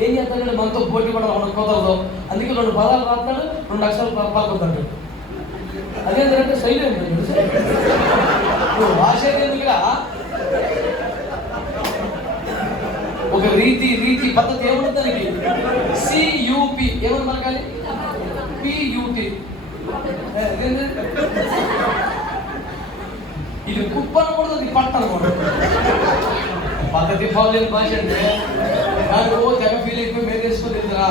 ఏం చేస్తాడంటే మనతో పోటీ పడాలి, మనకు కుదరదు. అందుకే 2 పదాలు రాస్తాడు, 2 అక్షరాలు పలుకుతాడు. అదేంటంటే శైలి భాష ఎందుకుగా ఒక రీతి పద్ధతి ఏముంటుంది దానికి. సియుపి ఏమని పలకాలి? పియుటి. ఇది కుప్ప అనకూడదు, అది పట్ట అనకూడదు. పద్ధతి బాగలేని భాష అంటే దాని ఓ తెగ ఫీల్ అయిపోయి మీద వేసుకొని వెళ్తారా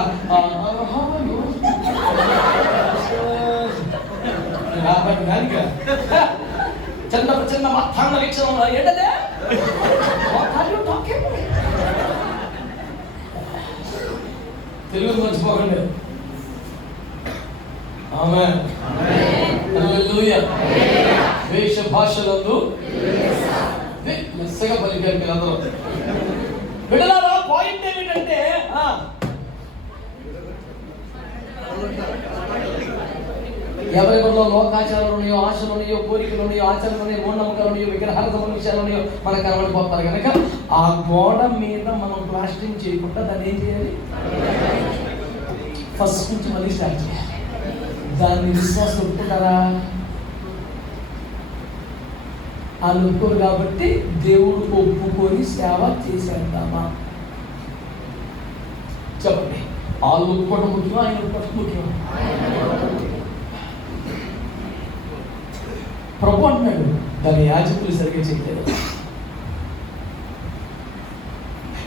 చిన్న చిన్న మత్తాంగ వీక్షణ ఏంటదే తెలుగు మర్చిపోకండి. ఆమేన్. హల్లెలూయా. వేష భాషలందు మెల్లగా పలికారు మీరందరూ. బిడ్డలారా, పాయింట్ ఏమిటంటే ఎవరి మనలో లోకాచారాలు ఉన్నాయో, ఆశలు ఉన్నాయో, కోరికలు ఉన్నాయో, ఆచరణలు ఉన్నాయో, మూఢనమ్మకాలు ఉన్నాయో, విగ్రహాల విషయాలు ఉన్నాయో మనకు కనబడిపోతారు కనుక ఆ గోడ మీద మనం ప్లాస్టింగ్ చేయకుండా దాన్ని ఏం చేయాలి? ఫస్ట్ నుంచి మళ్ళీ స్టార్ట్ చేయాలి. దాన్ని విశ్వాసం ఒప్పుకుంటారా? వాళ్ళు ఒప్పుకోరు కాబట్టి దేవుడు ఒప్పుకొని సేవ చేసేద్దామా? చెప్పండి. వాళ్ళు ఒప్పుకోవడం ముఖ్యం, ఆయన ఒప్పుకోవడం ముఖ్యం. ప్రభు అంటున్నాడు దాని యాజకులు సరిగ్గా చేయలేదు.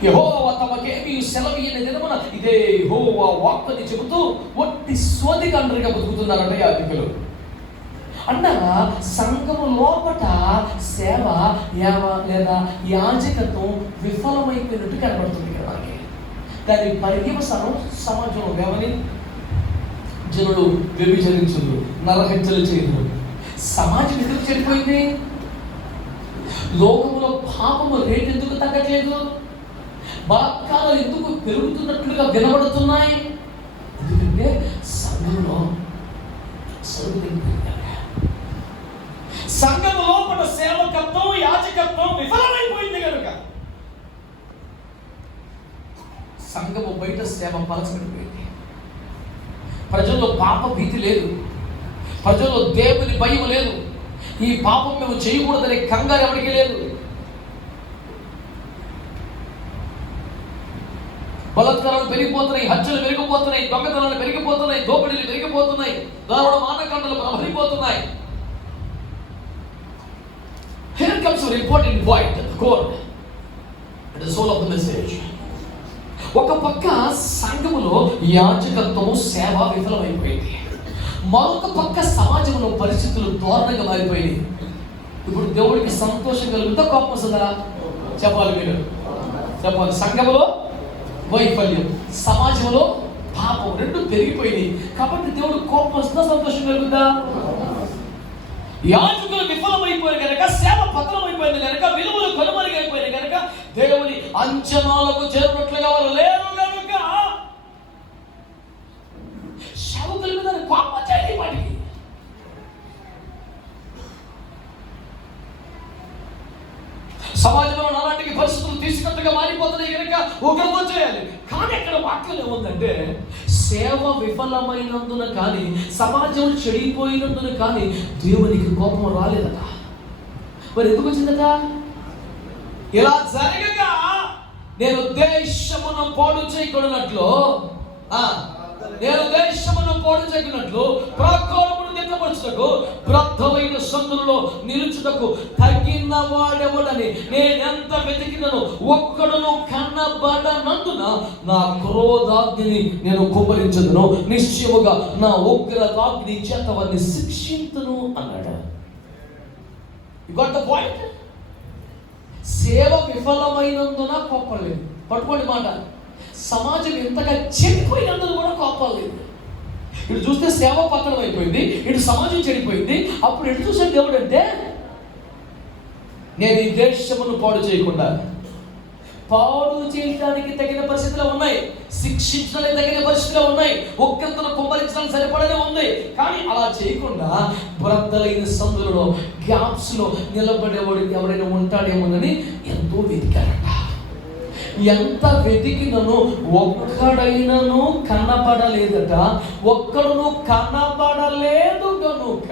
యెహోవా తమకేమీ సెలవీయని దినమున ఇదే యెహోవా వాక్కు అని చెబుతూ ఒట్టి సోదికండ్రిగా బతుకుతున్నారట యాజకులు. అన్నగా సంఘము లోపట సేవ లేదా యాజకత్వం విఫలమైపోయినట్టు కనబడుతుంది కదా మనకి. దాని పర్యవసానం సమాజంలో ఏమని? జనులు వ్యభిచరించులు, నరహత్యలు చేయరు. సమాజం ఎందుకు చెడిపోయింది? లోకములో పాపము రేటు ఎందుకు తగ్గట్లేదు? బలాత్కారాలు ఎందుకు పెరుగుతున్నట్లుగా వినబడుతున్నాయి? ఎందుకంటే సంఘంలో సంఘం లోపల సేవకత్వం, యాజకత్వం విఫలమైపోయింది కనుక సంఘము బయట సేవ పలచబడిపోయింది. ప్రజల్లో పాప భీతి లేదు, ప్రజల్లో దేవుని భయం లేదు, ఈ పాపం మేము చేయకూడదనే కంగారు ఎవరికి లేదు. బలాత్కారాలు పెరిగిపోతున్నాయి, హత్యలు పెరిగిపోతున్నాయి, దొంగతనాలు పెరిగిపోతున్నాయి, దోపిడీలు పెరిగిపోతున్నాయి, దారుణ మానకాండలు ప్రబలిపోతున్నాయి. Here comes an important point, the core, and the soul of the message. ఒక పక్క సంఘములో యాజకత్వము సేవ విఫలమైపోయింది, మరొక పక్క సమాజంలో పరిస్థితులు దారుణంగా మారిపోయింది. ఇప్పుడు దేవుడికి సంతోషం కలుగుతా, కోపం వస్తుందా? చెప్పాలి, మీరు చెప్పాలి. సంఘములో వైఫల్యం, సమాజంలో పాపం రెండు పెరిగిపోయింది కాబట్టి దేవుడు కోపం వస్తుందా, సంతోషం కలుగుతా? యాజకులు విఫలమైపోయారు కనుక, సేవ పతనమైపోయింది కనుక, విలువలు కనుమరుగైపోయింది కనుక, దేవుని అంచనాలకు చేరినట్లుగా వారు లేరు కనుక సేవకుల మీద కోపం చేయాలి. వాటికి సమాజంలో అలాంటి పరిస్థితులు తీసుకట్టుగా మారిపోతున్నాయి కనుక ఉగ్రత చేయాలి. కానీ ఇక్కడ వాక్యం ఏముందంటే, సేవ విఫలమైనందున కానీ, సమాజం చెడిపోయినందున కానీ దేవునికి కోపం రాలేదట. మరి ఎందుకు వచ్చిందట? ఇలా జరగగా నేను దేశమును పాడు చేయకూడనట్లు, నేను దేశమును పాడు చేయకున్నట్లు ప్రాకారమును దిట్టపరచుటకు, బ్రద్దమైన సందులలో నిలుచుటకు తగిన వాడెవడని నేనెంత వెతికినను ఒక్కడును కనబడనందున నా క్రోధాగ్నిని నేను కుమ్మరించదును, నిశ్చయముగా నా ఉగ్రతాగ్ని చేత వారిని శిక్షింతును అన్నాడు. You got the point? సేవ విఫలమైనందున కోపం లేదు. పట్టుకోండి మాట. సమాజం ఎంతగా చెడిపోయినందున కూడా కోపం లేదు. ఇటు చూస్తే సేవ పతనం అయిపోయింది, ఇటు సమాజం చెడిపోయింది. అప్పుడు ఎటు చూసే దేవుడు అంటే, నేను ఈ దేశమును పాడు చేయకుండా, పాడు చేయడానికి తగిన పరిస్థితులు ఉన్నాయి, శిక్షించడానికి తగిన పరిస్థితులు ఉన్నాయి, ఒక్కంతను కుమ్మరించడానికి సరిపడనే ఉంది. కానీ అలా చేయకుండా బ్రద్దలైన సందులలో, గ్యాప్స్ లో నిలబడేవాడు ఎవరైనా ఉంటాడేమోనని ఎంతో వెతికారట. ఎంత వెతికినను ఒక్కడైనను కనబడలేదట. ఒక్కడును కనబడలేదు కనుక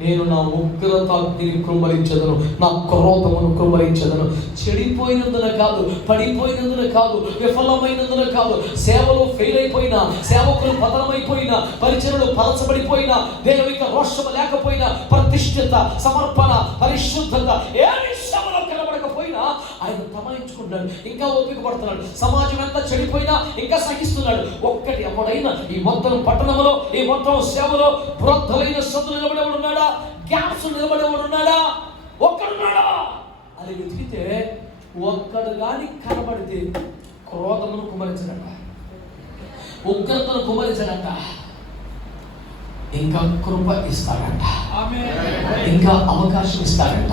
నేను నా ఉగ్రతాగ్నిని కుమ్మరించదను, నా క్రోధమును కుమ్మరించదను. చెడిపోయినందున కాదు, పడిపోయినందున కాదు, విఫలమైనందున కాదు, సేవలు ఫెయిల్ అయిపోయినా, సేవకులు పతనమైపోయినా, పరిచరులు పలచబడిపోయినా, దేవునికి రోషము లేకపోయినా, ప్రతిష్ఠిత, సమర్పణ, పరిశుద్ధత ఏ విషయంలో కనబడకపోయినా ఆయన తమాయించుకుంటారు. ఓర్చుకుంటున్నాడు, ఇంకా ఓపిక పడుతున్నాడు. సమాజం ఎంత చెడిపోయినా ఇంకా సహిస్తున్నాడు. ఒక్కటి ఎవడైనా ఈ మొత్తం పట్టణంలో, ఈ మొత్తం సేవలో వృద్ధులైన సంతులు నిలబడేవాడు ఉన్నాడా? గ్యాప్స్ నిలబడేవాడు ఉన్నాడా? ఒక్కడున్నాడా అని వెతికితే ఒక్కడు కానీ కనబడితే క్రోధమును కుమరించడంట, ఉగ్రతను కుమరించడంట, ఇంకా కృప ఇస్తాడంట, ఇంకా అవకాశం ఇస్తాడంట.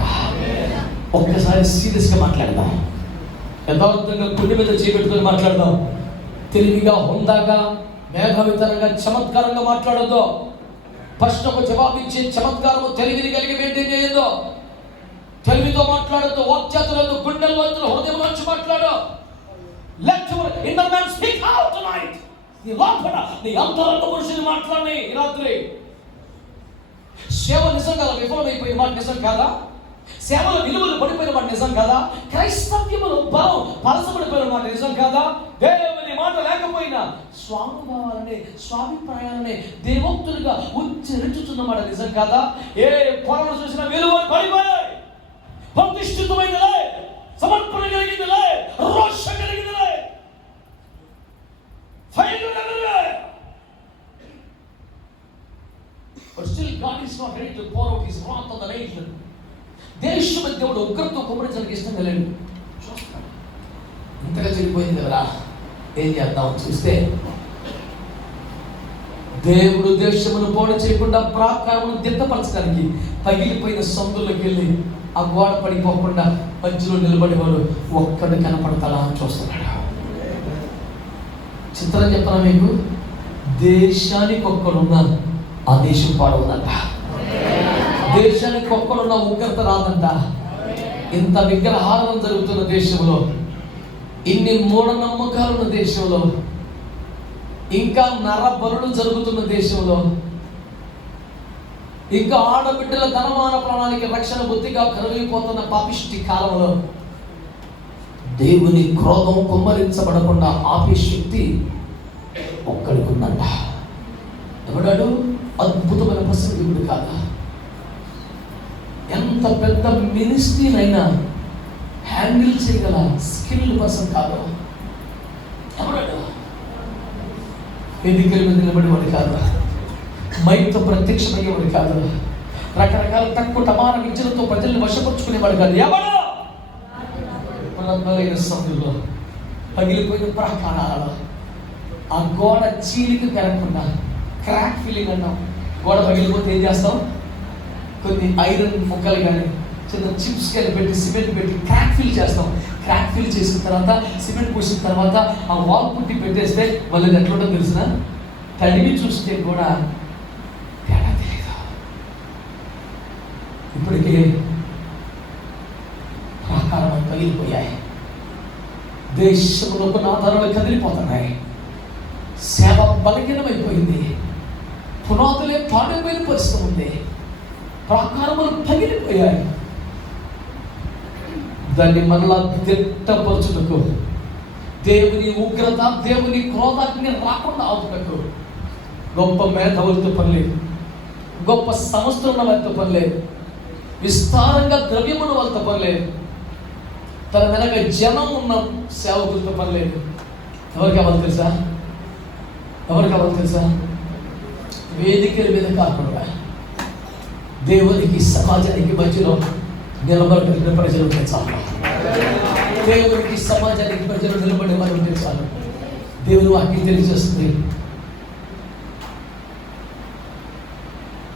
ఒక్కసారి సీరియస్ గా మాట్లాడదాం, యథార్థంగా గుండె మీద చేపెట్టుకొని మాట్లాడదాం. తెలివిగా, హుందాగా, మేఘావితరంగా, చమత్కారంగా మాట్లాడొద్దు. ప్రశ్నకు జవాబిచ్చే చమత్కారము తెలివిని కలిగి మెయింటైన్ చేయొద్దు. తెలివితో మాట్లాడొద్దు, వాక్యాతులతో, గుండెల్లో, హృదయంలోంచి మాట్లాడు. Let your inner man speak out tonight. నీ లోపల నీ అంతరంగ పురుషుని మాట్లాడి ఈ రాత్రి. సేవ నిజంగా విఫలమైపోయిన మాట నిజం కాదా? సేవలో విలువలు పడిపోయిన మాట నిజం కాదా? క్రైస్తవ్యములో బలం పలసపడిపోయిన మాట నిజం కాదా? దేవుని మాట లేకపోయినా స్వానుభవాలనే, స్వాభిప్రాయాలనే దేవోక్తులుగా ఉచ్చరించుతున్న మాట నిజం కాదా? ఏ పొరను చూసినా విలువలు పడిపోయాయి. ప్రతిష్ఠితమైనలే, సమర్పణ కలిగిందిలే, రోష కలిగిందిలే, fire కలిగిందిలే. But still God is not ready to pour out his wrath on the nation. దేశం దేవుడు ఉగ్రతో కుమరించడానికి ఇష్టంగా లేడు. చూస్తాడు ఇంతగా చెడిపోయింది ఎవరా, ఏం చేద్దాం చూస్తే దేవుడు దేశమును పోడు చేయకుండా ప్రాకారమును దిట్టపరచడానికి పగిలిపోయిన సందుల్లోకి వెళ్ళి ఆ గోడ పడిపోకుండా మధ్యలో నిలబడేవాడు ఒక్కడు కనపడతాడా అని చూస్తున్నాడు. చిత్రం చెప్పనా మీకు, దేశానికి ఒక్కడున్నా ఆ దేశం పాడవుదంట. దేశానికి ఒక్కడున్న ఉగ్రత రాదంట. ఇంత విగ్రహాలను జరుగుతున్న దేశంలో, ఇన్ని మూఢనమ్మకాలున్న దేశంలో, ఇంకా నరబలులు జరుగుతున్న దేశంలో, ఇంకా ఆడబిడ్డల ధనమాన ప్రాణానికి రక్షణ బుద్ధిగా కరిగిపోతున్న పాపిష్టి కాలంలో దేవుని క్రోధం కుమ్మరించబడకుండా ఆపే శక్తి ఒక్కడికి ఉందంట. ఎవడాడు? అద్భుతమైన ప్రసంగికుడు కాదా? ఎంత పెద్ద మినిస్ట్రీనైనా హ్యాండిల్ చేయగల స్కిల్ పర్సన్ కాదు. ఎవడాడు? వేదికల మీద నిలబడేవాడు కాదు, మైతో ప్రత్యక్షమయ్యేవాడు కాదు, రకరకాల తక్కువ టమార విద్యలతో ప్రజల్ని వశపరుచుకునేవాడు కాదు. ఎవడు? సమయంలో పగిలిపోయిన ప్రాకారాలలో ఆ గోడ చీలికి పెరగకుండా క్రాక్ ఫిల్లింగ్ అన్నాం. గోడ పగిలిపోతే ఏం చేస్తాం? కొన్ని ఐరన్ ముక్కలు కానీ చిన్న చిప్స్ కానీ పెట్టి సిమెంట్ పెట్టి క్రాక్ ఫిల్ చేస్తాం. క్రాక్ ఫిల్ చేసిన తర్వాత సిమెంట్ పూసిన తర్వాత ఆ వాల్ పుట్టి పెట్టేస్తే మళ్ళీ ఎట్లుంటో తెలిసిన తడివి చూస్తే కూడా తేడా తెలియదు. ఇప్పటికే ప్రాకారం పగిలిపోయాయి, దేశంలో కొన్ని ఆధారాలు కదిలిపోతున్నాయి, సేవ బలహీనమైపోయింది, పునాదులే పాడైపోయిన పరిస్థితి ఉంది, ప్రాకారములు పగిలిపోయాయి. దాన్ని మరలా దిట్టపరచుటకు, దేవుని ఉగ్రత, దేవుని క్రోధాగ్ని రాకుండా ఆపుటకు గొప్ప మేధావులతో పనిలేదు, గొప్ప సంస్థలు ఉన్న వాళ్ళతో పనిలేదు, విస్తారంగా ద్రవ్యమున్న వాళ్ళతో పనిలేదు, తన వెనక జనం ఉన్న సేవకులతో పనిలేదు. ఎవరికి అవ్వాలి తెలుసా? ఎవరికి అవ్వాలి తెలుసా? వేదికల మీద కాకుండా దేవునికి, సమాజానికి మధ్యలో నిలబడిన ప్రజలు ఉంటే చాలు. దేవునికి, సమాజానికి ప్రజలు నిలబడే వారు ఉంటే చాలు. దేవుని వాక్యం తెలియజేస్తుంది,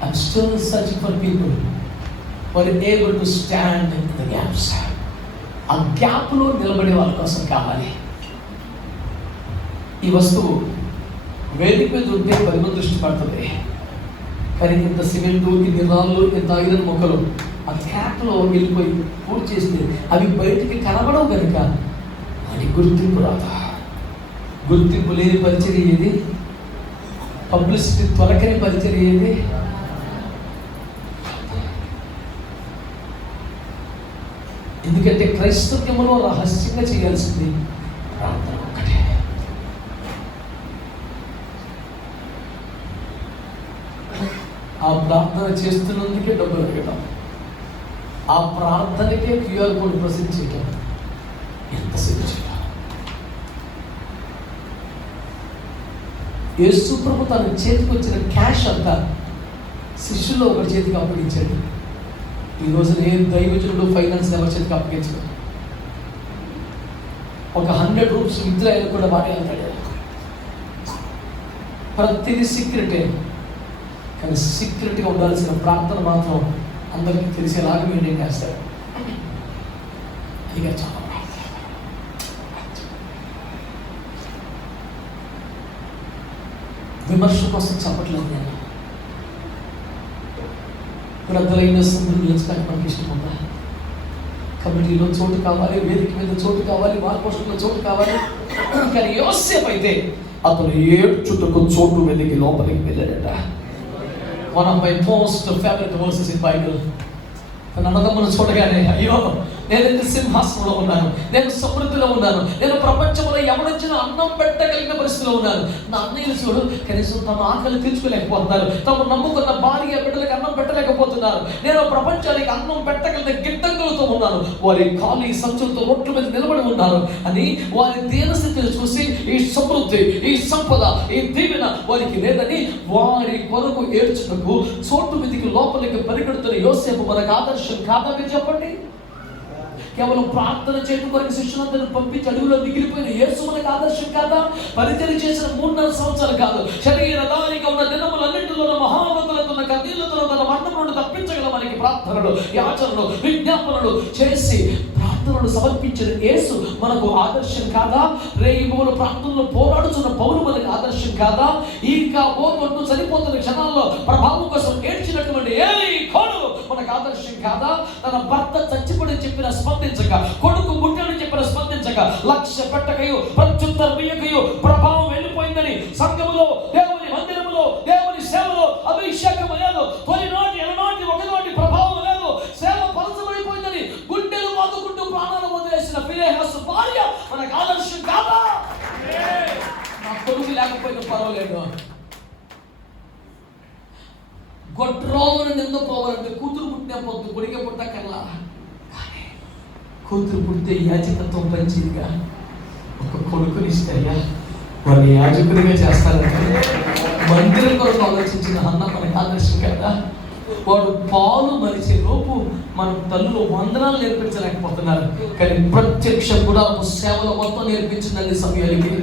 I'm still searching for people who are able to stand in the gaps. ఆ గ్యాప్లో నిలబడే వాళ్ళ కోసం కావాలి. ఈ వస్తువు వేదిక మీద ఉంటే 10 మంది దృష్టి పడుతుంది, కానీ ఇంత సిమెంటు, ఇన్ని రాళ్ళు, ఇంత ఐరన్ మొక్కలు ఆ క్యాప్లో వెళ్ళిపోయి పూర్తి చేస్తే అవి బయటికి కనబడవు కనుక అది గుర్తింపు రాదా? గుర్తింపు లేని పరిచర్య ఏది? పబ్లిసిటీ త్వరకని పరిచర్య ఏది? ఎందుకంటే క్రైస్తవ్యంలో రహస్యంగా చేయాల్సింది ప్రార్థన ఒక్కటే. ఆ ప్రార్థన చేస్తున్నందుకే డబ్బులు అడగటం, ఆ ప్రార్థనకే క్యూఆర్ కోడ్ ప్రసిద్ధి చేయటం, ఎంతసేపు చేయాలి? యేసు ప్రభు తన చేతికి వచ్చిన క్యాష్ అంతా శిష్యుల్లో ఒకరి చేతికి అప్పగించాడు. ఈ రోజు ఏ దైవజనుడు ఫైనాన్స్ ఎవరి చేతికి అప్పగించడు. ఒక 100 రూపీస్ ఇజ్రాయేల్ కూడా వాడే అంటాడు. ప్రతిదీ సీక్రెటే, కానీ సీక్రెట్గా ఉండాల్సిన ప్రార్థన మాత్రం అందరికీ తెలిసేలాగా మెయింటైన్ చేస్తాడు. ఇక చాలా విమర్శ కోసం చెప్పట్లేదు నేను. పెద్దలైన సందులు నిలిచిపోయి మనకి ఇష్టం ఉందా? కమిటీలో చోటు కావాలి, వేదిక మీద చోటు కావాలి, వాల్పోస్టులో చోటు కావాలి. కానీ యోసేపు అయితే అతను ఏడ్చుటకు చోటు వెతికి లోపలికి వెళ్ళాడట. One of my most favourite verses in Bible. అన్నదమ్మును చూడగానే, అయ్యో నేను సింహాసనంలో ఉన్నాను, నేను సమృద్ధిలో ఉన్నాను, నేను ప్రపంచంలో ఎవరొచ్చిన అన్నం పెట్టగలిగిన పరిస్థితిలో ఉన్నాను. నా అన్నయ్యలు చూడు, కనీసం తమ ఆకలి తీర్చుకోలేకపోతున్నారు, తమ నమ్ముకున్న భార్య బిడ్డలకు అన్నం పెట్టలేకపోతున్నారు. నేను ప్రపంచానికి అన్నం పెట్టగలిగిన గిడ్డంగులతో ఉన్నాను, వారి ఖాళీ సంచులతో ఒట్ల మీద నిలబడి ఉన్నారు అని వారి దీనస్థితిని చూసి ఈ సమృద్ధి, ఈ సంపద, ఈ దీవెన వారికి లేదని వారి కొరకు ఏడ్చుటకు చోటు మీదికి లోపలికి పరిగెడుతున్న యోసేపు మనకు ఆదర్శం కాదా? మీరు చెప్పండి. కేవలం ప్రార్థన చేయడం కొరకు శిష్యులందరూ పంపించి అడుగులో మిగిలిపోయిన యేసు మనకు ఆదర్శం కాదా? పరిచర్య చేసిన 3.5 సంవత్సరాలు కాదు, శరీరధారిగా ఉన్న దినములన్నింటిలో మహామంతులతో కన్నీళ్లతో తన మరణం నుండి తప్పించగల మనకి ప్రార్థనలు, యాచనలు, విజ్ఞాపనలు చేసి ప్రార్థనలు సమర్పించిన యేసు మనకు ఆదర్శం కాదా? రేయిబోలు ప్రార్థనలో పోరాడుతున్న పౌలు మనకు ఆదర్శం కాదా? ఇంకా ఓటు చనిపోతున్న క్షణాల్లో ప్రభావం కోసం ఏడ్చినటువంటి ఏలీ కోడు మనకు ఆదర్శం కాదా? తన భర్త చచ్చిపోయి చెప్పిన స్పందించక, కొడుకు ముట్టని చెప్పిన స్పందించక, లక్ష్య పెట్టకయో ప్రత్యుత్తరమయ్యకయో ప్రభావం వెళ్ళిపోయిందని సంఘములో, దేవుని మందిరములో, దేవుని సేవలో అభిషేకం లేదు, తొలినాటి ఎలనాటి ఒకనాటి ప్రభావం లేదు, సేవ పలసమైపోయిందని గుండెలు బాదుకుంటూ ప్రాణాలు వదిలేసిన ఫినెహాసు భార్య మనకు ఆదర్శం కాదా? నా కొడుకు లేకపోయినా పర్వాలేదు, గొడ్రోగును నిందపోవాలంటే కూతురు పుట్టిన పొద్దు కొడిగే పుట్టకల్లా, కూతురు పుడితే యాజకత్వం పంచిదిగా ఒక కొడుకుని ఇస్తాయా వారిని యాజకుడిగా చేస్తారంటే మందిరం కొరకు ఆలోచించిన అన్న మనకు ఆదర్శం కదా? వాడు పాలు మరిచే లోపు మన తల్లులు వందనాలు నేర్పించలేకపోతున్నారు, కానీ ప్రత్యక్ష కూడా సేవలో మొత్తం నేర్పించిందండి సమయానికి.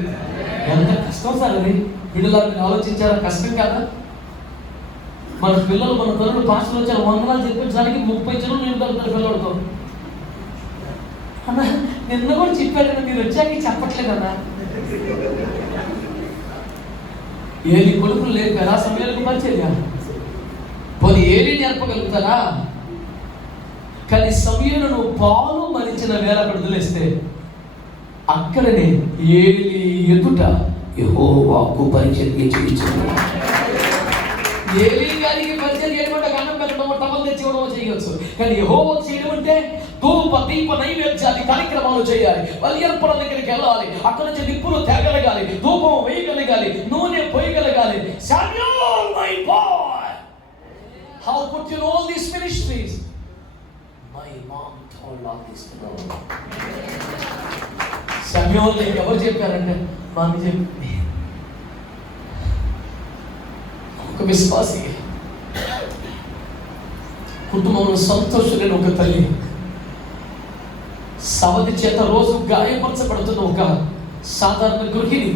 ఎంత కష్టం సార్ అది. వీళ్ళలా మీరు ఆలోచించారా? కష్టం కాదా? మన పిల్లలు, మన తల్లులు భాషలో వచ్చారు, వందనాలు చెప్పించడానికి 30 జనం నిండుతారు పిల్లలతో. అన్న నిన్న కూడా చెప్పారు కదా, మీరు వచ్చాక చెప్పట్లేదు అన్న. ఏలి కొడుకులు లేదు కదా సమయాలకు పరిచర్య, పోనీ ఏలి నేర్పగలుగుతారా? కానీ సమయంలో పాలు మరిచిన వేళ విడుదలేస్తే అక్కడనే ఏలి ఎదుట యెహోవాకు పరిచర్య చేయించారు. ఏలి గారికి పరిచర్య చేయడం అన్నం పెట్టడం, టవల్ తెచ్చివ్వడం చేయవచ్చు, కానీ యెహోవాకు చేయడం అంటే ధూప దీప నైవేద్యాది కార్యక్రమాలు చేయాలి, బలి అర్పణ దగ్గరికి వెళ్ళాలి, అక్కడ నుంచి నిప్పులు తేగలగాలి, ధూపం వేయగలగాలి, నూనె పోయగలగాలి. Samuel, my boy, how put you in all these ministries? My mom told all this to know. Samuel ఎవరు చెప్పారంటే మామి చెప్పింది. ఒక విశ్వాసి కుటుంబంలో సంతోషమైన ఒక తల్లి, సవతి చేత రోజు గాయపరచబడుతున్న ఒక సాధారణ గృహిణి,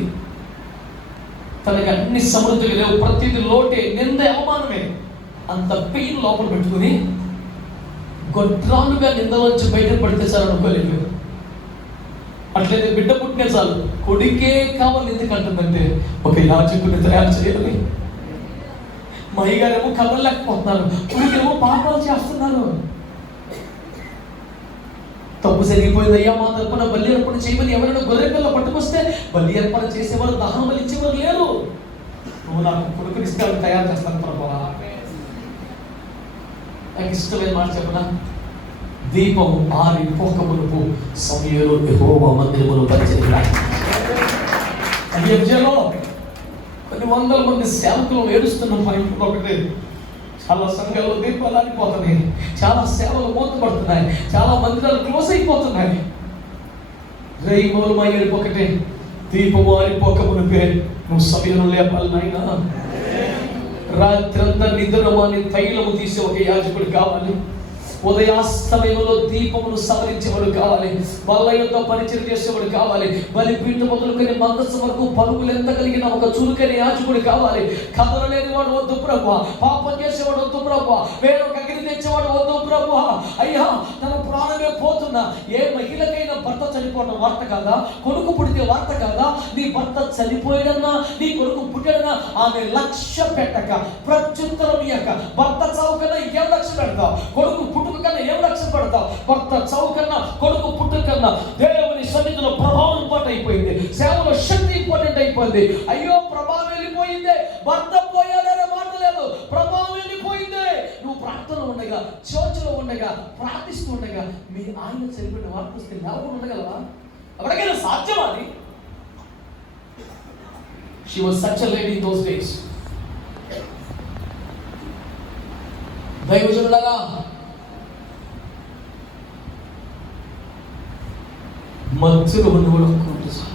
తనకి అన్ని సమృద్ధిగా లేవు, ప్రతిదీ లోటే, నింద అవమానమే, అంత పెయిన్ లోపల పెట్టుకుని గొడ్రాలుగా నిందలోంచి బయటపడితే చాలు అనుకోలేదు. అట్లయితే బిడ్డ పుట్టినే చాలు, కొడుకే కావాలి ఎందుకంటుందంటే ఒక యాజకుడిని తయారు చేయాలి. మా అయ్యగారేమో కదలలేకపోతున్నారు, కొడుకేమో పాపాలు చేస్తున్నారు. తప్పు జరిగిపోయింది అయ్యా, మా తరపున బలి అర్పణ చేయమని ఎవరైనా గొర్రె పిల్ల పట్టుకొస్తే బలి అర్పణ చేసేవారు, దహనం ఇచ్చేవారు లేరు. నువ్వు నాకు కొడుకునిస్తే అవి తయారు చేస్తాను ప్రభువా. నాకు ఇష్టమైన మాట చెప్పనా? దీపం ఆరి పోకమునుపు సమయంలో యెహోవా మందిరములో పరిచర్య. కొన్ని వందల మంది సేవకులు ఏడుస్తున్న పాయింట్ ఒకటి, చాలా సంఘాలు దీపాలు ఆగిపోతున్నాయి, చాలా సేవలు మూతపడుతున్నాయి, చాలా మందిరాలు క్లోజ్ అయిపోతున్నాయి. రేయిమూలమై ఒకటే, దీపము ఆరిపోక మునిపే నువ్వు సమయంలో లేపాలి నాయనా. రాత్రంతా నిద్రమాని తైలము తీసే ఒక యాజకుడు కావాలి. ఉదయాస్తమయంలో దీపమును సవరించేవాడు కావాలి. బల్లయంతో పరిచయం చేసేవాడు కావాలి. బలిపీఠ మొదలుకొని మందస్సు వరకు పరుగులు ఎంత కలిగిన ఒక చురుకైన యాజకుడు కావాలి. కథలు లేనివాడు వద్దు ప్రభువా, పాపం చేసేవాడు వద్దు ప్రభువా, వేరొక అగ్ని తెచ్చేవాడు వద్దు ప్రభువా. అయ్యా, తన ప్రాణమే పోతున్నా ఏ మహిళకైనా భర్త చనిపోవడం వార్త కాదా? కొడుకు పుడితే వార్త కాదా? నీ భర్త చనిపోయాడన్నా, నీ కొడుకు పుట్టాడన్నా ఆమె లక్ష్య పెట్టక, ప్రత్యుత్తరం ఇయ్యక, భర్త చావుకన్నా ఏం లక్ష్య పెడతావు? కొడుకు పుట్టుక కన్నా ఏం లక్ష్య పెడతావు? భర్త చావు కన్నా, కొడుకు పుట్టుక కన్నా దేవుని సన్నిధిలో ప్రభావం ఇంపార్టెంట్ అయిపోయింది. సేవలో శక్తి ఇంపార్టెంట్ అయిపోయింది. అయ్యో, ప్రభావం వెళ్ళిపోయింది. భర్త పోయాడనే మాట లేదు, ప్రభావం వెళ్ళిపోయింది. నువ్వు ప్రార్థన ఉండగా, చర్చిలో ఉండగా, ప్రార్థిస్తూ ఉండగా మీ ఆయన చనిపోయిన వార్త వస్తే లేవకుండా ఉండగలవా? ఎవరికైనా సాధ్యమా అది? She was such a lady in those days. దైవజనులారా, మధ్యలో ఉన్నవాడు అనుకుంటే సార్,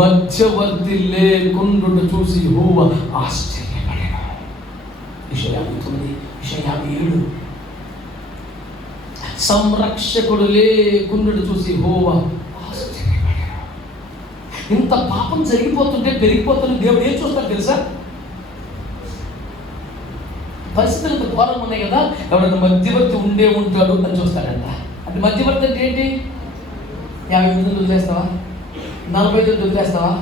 మధ్యవర్తి లేకుండా చూసి యెహోవా ఆశ్చర్యపడెను. యెషయా 9:57. సంరక్షకుడు లేకుండా చూసి యెహోవా ఆశ్చర్యపడెను. ఇంత పాపం జరిగిపోతుంటే, పెరిగిపోతుంటే దేవుడు ఏం చూస్తాడు తెలుసా? పరిస్థితులకు ఘోరం ఉన్నాయి కదా, ఎవరైనా మధ్యవర్తి ఉండే ఉంటాడు అని చూస్తాడంట. అంటే మధ్యవర్తి అంటే ఏంటి? 50 వదిలేస్తావా? 40 వదిలేస్తావా?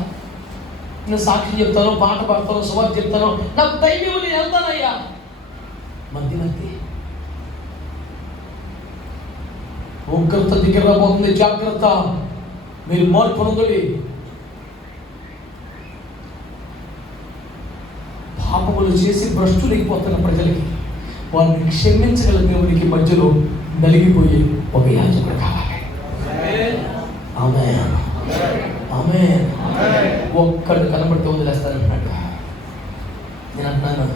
నేను సాక్షి చెప్తాను, పాట పాడతాను, సువార్త చెప్తాను, నాకు టైం ఇవ్వని వెళ్తానయ్యా. మధ్యవర్తి. ఉగ్రత దగ్గర రాబోతుంది, జాగ్రత్త, మీరు మార్పు పొందండి. పాపములు చేసి భ్రష్టులైపోతున్న ప్రజలకి వారిని క్షమించగల దేవునికి మధ్యలో నలిగిపోయి ఒక యాజకుడు కావాలి. ఆమేన్, ఆమేన్. ఒక్కడు కనబడితే వదిలేస్తానంటున్నాడు. నేను అంటున్నాను,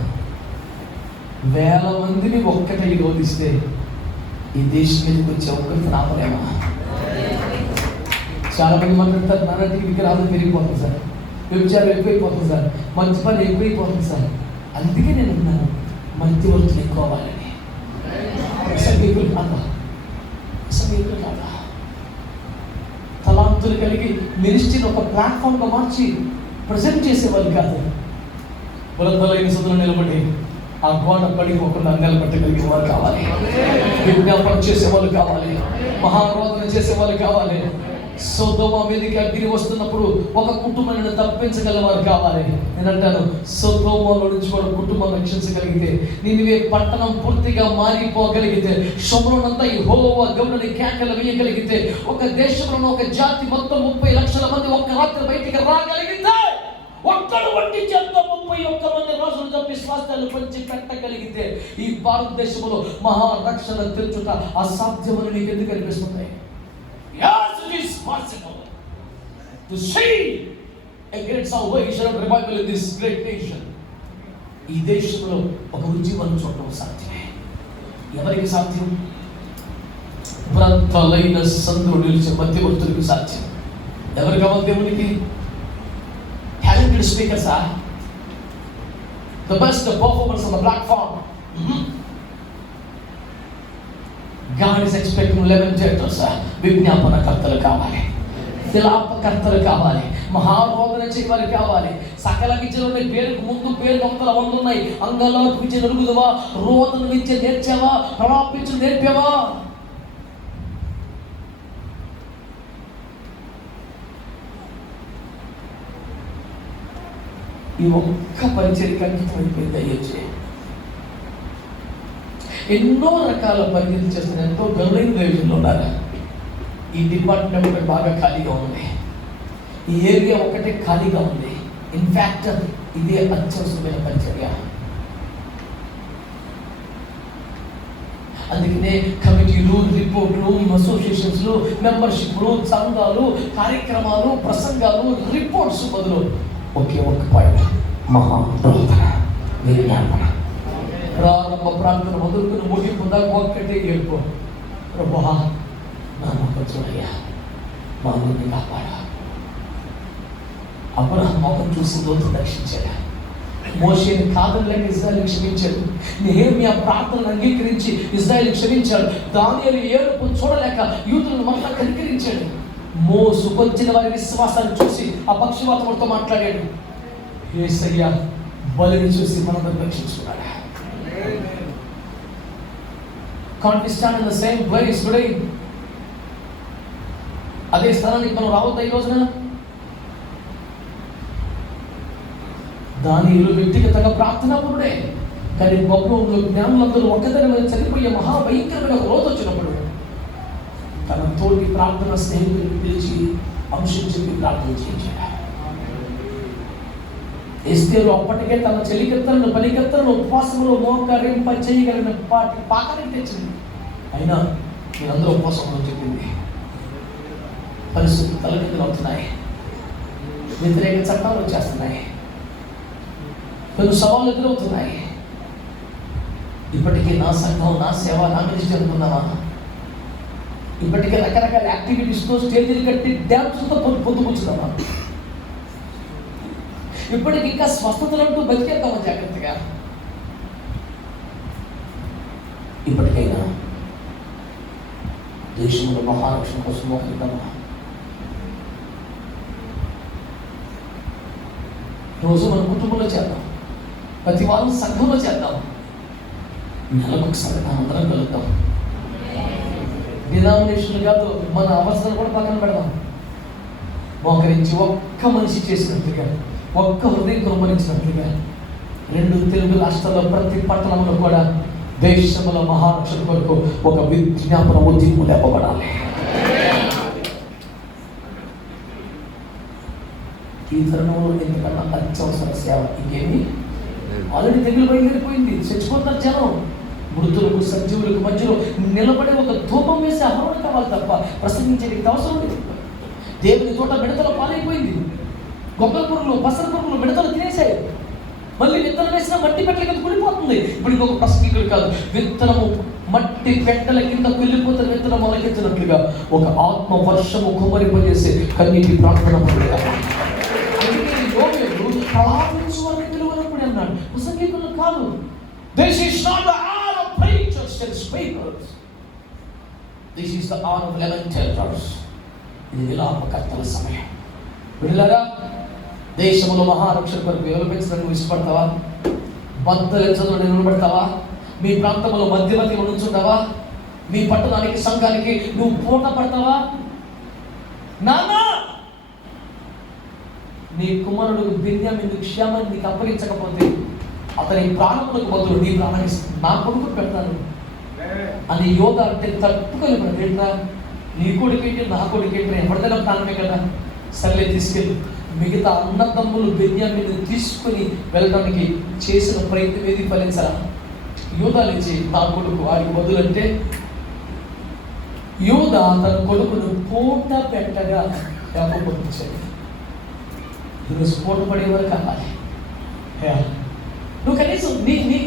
1000 మందిని ఒక్కటే వదిలిస్తే ఈ దేశం మీదకి వచ్చే ఒక్కరికి రావలేమా? చాలా మంది మాట్లాడతారు, నాన్నకి విగ్రహాలు పెరిగిపోతుంది సార్, వ్యభిచారం ఎక్కువైపోతుంది సార్, మంచి పని ఎక్కువైపోతుంది సార్. అందుకే నేను ఉన్నాను, మధ్యవర్తులు ఎక్కువ అవ్వాలని. సమీకులు కాదా, సమీకులు కాదా, తలాంతులు కలిగి మినిస్ట్రీని ఒక ప్లాట్ఫామ్గా మార్చి ప్రజెంట్ చేసేవాళ్ళు కాదు. బురదలైన సదులు నిలబడి ఆ గోడ పడిపోకుండా నిలబెట్టగలిగే వాళ్ళు కావాలి. విజ్ఞాపన చేసేవాళ్ళు కావాలి. మహారోధన చేసేవాళ్ళు కావాలి. సొదొమ మీదకి అగ్ని వస్తున్నప్పుడు ఒక కుటుంబాన్ని తప్పించగలవారు కావాలి. నేను అంటాను, సొదొమలో నుంచి ఒక కుటుంబం రక్షించగలిగితే, నినివే పట్టణం పూర్తిగా మారిపోగలిగితే, శోభనంతా యెహోవా దేవుని కేకలు వేయగలిగితే, ఒక దేశంలో ఒక జాతి మొత్తం 30 లక్షల మంది ఒక్క రాత్రి బయటికి రాగలిగితే, ఒక్కడు వంటి చేత 31 మంది రాజులు తప్పి స్వాస్థ్యాలు పంచి పెట్టగలిగితే, ఈ భారతదేశంలో మహారక్షణ తెచ్చుట అసాధ్యమని నీకు ఎందుకు అనిపిస్తుంది? Yes, it is possible to see a great salvation and revival in this great nation. ఈ దేశంలో ఒక ఉజ్జీవాన్ని చూడడం సాధ్యమే. ఎవరికి సాధ్యం? బ్రతలైన సందుడు నిలిచే మధ్యవర్తులకు సాధ్యం. ఎవరికి కావాలి దేవునికి? Talented speakers are the best performers on the platform. God is expecting lamentators. విజ్ఞాపనకర్తలు కావాలి, విలాపకర్తలు కావాలి, మహారోధన చేయవారు కావాలి. సకల విద్యలోని పేరుకు ముందు పేరు 100 ఉన్నాయి. అంగంలో విద్య నలుగుదవా, రోదన విద్య నేర్చావా, ప్రలాపించు నేర్పావా? ఈ ఒక్క పరిచర్యకి అంకితమైపోయింది. అయ్యొచ్చే ఎన్నో రకాల పరిచయం చేస్తున్న ఎంతో గౌరవ దైవజనులు ఉన్నారు. ఈ డిపార్ట్మెంట్ ఒకటి బాగా ఖాళీగా ఉంది, ఈ ఏరియా ఒకటే ఖాళీగా ఉంది. ఇన్ఫ్యాక్ట్ ఇదే అత్యవసరమైన పరిచర్య. అందుకనే కమిటీలు, రిపోర్ట్లు, అసోసియేషన్స్లు, మెంబర్షిప్లు, సంఘాలు, కార్యక్రమాలు, ప్రసంగాలు, రిపోర్ట్స్ బదులు ఒకే ఒక్క పాయింట్, మహారోధన, విజ్ఞాపన. ప్రారంభ ప్రార్థన మొదలుకుని ముగింపు దాకా ఒక్కటే ఏడుపు, ప్రభువా నా మొక్క చూడయ్యా, మా ఊరిని కాపాడా. అబ్రహాం మొక్కను చూసి లోతు దర్శించాడు. మోషేని కాదనలేక ఇజ్రాయేల్ క్షమించాడు. నెహెమ్యా ప్రార్థనను అంగీకరించి ఇజ్రాయేల్ క్షమించాడు. దానియేలు ఏడుపు చూడలేక యూదులను మరలా కనికరించాడు. మోసు కొంచిన వారి విశ్వాసాన్ని చూసి ఆ పక్షవాతములతో మాట్లాడాడు. యేసయ్య బలిని చూసి మనల్ని రక్షించుకున్నాడు. Can't we stand in the same place today? అదే స్థలానికి మనం రావద్దా ఈ రోజున? దానియేలు వ్యక్తిగతంగా ప్రార్థనాపరుడే, కానీ బబులోనులో జ్ఞానులందరూ ఒక్కదాని మీద చనిపోయే మహాభయంకరమైన ఒక రోజు వచ్చినప్పుడు తన తోటి ప్రార్థన స్నేహితులను పిలిచి అంశం చెప్పి ప్రార్థన చేయించాడు. ఎస్తేరు అప్పటికే తన చెలికత్తలను పనికత్తలను ఉపవాసంలో మోకరింప చేయగలిగిన పాకానికి తెచ్చింది. అయినా మీరందరూ ఉపవాసంలో చెప్పింది. పరిస్థితులు తలకిందులు అవుతున్నాయి, వ్యతిరేక చట్టాలు వచ్చేస్తున్నాయి, కొన్ని సవాళ్ళు ఎదురవుతున్నాయి. ఇప్పటికీ నా సంఘం, నా సేవ, నా మినిస్ట్రీ అనుకున్నావా? ఇప్పటికే రకరకాల యాక్టివిటీస్తో స్టేజీలు కట్టి డ్యాన్స్తో పొందుపుచ్చుదామా? ఇప్పటికి ఇంకా స్వస్థతలంటూ బతికేద్దామా జాగ్రత్తగా? ఇప్పటికైనా దేశంలో మహారక్షణ కోసం మోకరిద్దామా? రోజు మన కుటుంబంలో చేద్దాం, ప్రతి వారం సంఘంలో చేద్దాం, నెలకు ఒకసారి అందరం కలుద్దాం. డినామినేషన్ కాదు, మన అవసరం కూడా పక్కన పెడదాం. మోకరించి ఒక్క మనిషి చేసినట్లుగా, ఒక్క హృదయం కుమరించినట్లుగా 2 తెలుగు రాష్ట్రాల్లో ప్రతి పట్టణంలో కూడా దేశంలో మహారక్షణ కొరకు ఒక విజ్ఞాపన ఉద్యమం లేపబడాలి. ఈ తరుణంలో ఎందుకన్నా అత్యవసర సేవ ఇంకేమి? ఆల్రెడీ తెగులు బయలుదేరిపోయింది, చచ్చిపోతున్నారు జనం. మృతులకు సజీవులకు మధ్యలో నిలబడి ఒక ధూపం వేసి ఆహ్వాన కావాలి తప్ప ప్రసంగించేందుకు అవసరం లేదు. దేవుని తోట మిడతలు పాలైపోయింది. గొప్పల పురుగులు, పసర పురుగులు మిడతలు తినేసాయి. మళ్ళీ విత్తనం వేసిన మట్టి పెట్టల కింద కుళ్ళిపోతుంది. ఇప్పుడు ఇంకొక ప్రసంగికుడు కాదు, విత్తనము మట్టి పెట్టల కింద కుళ్ళిపోతున్న విత్తనం మొలకెత్తినట్లుగా ఒక ఆత్మ వర్షము కుమ్మరింపజేసే కన్నీటి ప్రార్థన అన్నాడు. ప్రసంగికులు కాదు. This is not the hour of preachers and speakers. This is the hour of lamentators. ఇది విలాపకర్తల సమయం. విన్నారా? దేశంలో మహారక్షణ కొరకు విలపించడానికి ఇష్టపడతావా? బద్దలించడం నిలబడతావా? మీ ప్రాంతంలో మధ్యవర్తిగా ఉంచుంటావా? మీ పట్టణానికి సంఘానికి నువ్వు పోట పడతావా? నానా, నీ కుమారుడు బెన్యామీను క్షేమాన్ని నీకు అప్పగించకపోతే అతని ప్రాణములకు బదులు నీ ప్రాణాన్ని నా కొడుకు పెడతాను అని యోధ అంటే తట్టుకోలేమని ఏంట్రా, నీ కొడుకేంటి నా కొడుకేంటి, ఎవరిదైనా ప్రాణమే కదా, సర్లే తీసుకెళ్ళి. మిగతా అన్నదమ్ములు బెన్యామీను తీసుకుని వెళ్ళడానికి చేసిన ప్రయత్నం ఏది ఫలించరా? యోధాలు ఇచ్చి నా కొడుకు వాడికి బదులు అంటే యోధ తన కొడుకును పూట పెట్టగా పంపించాడు. ఈరోజు పూట పడేవారు కావాలి. నువ్వు కనీసం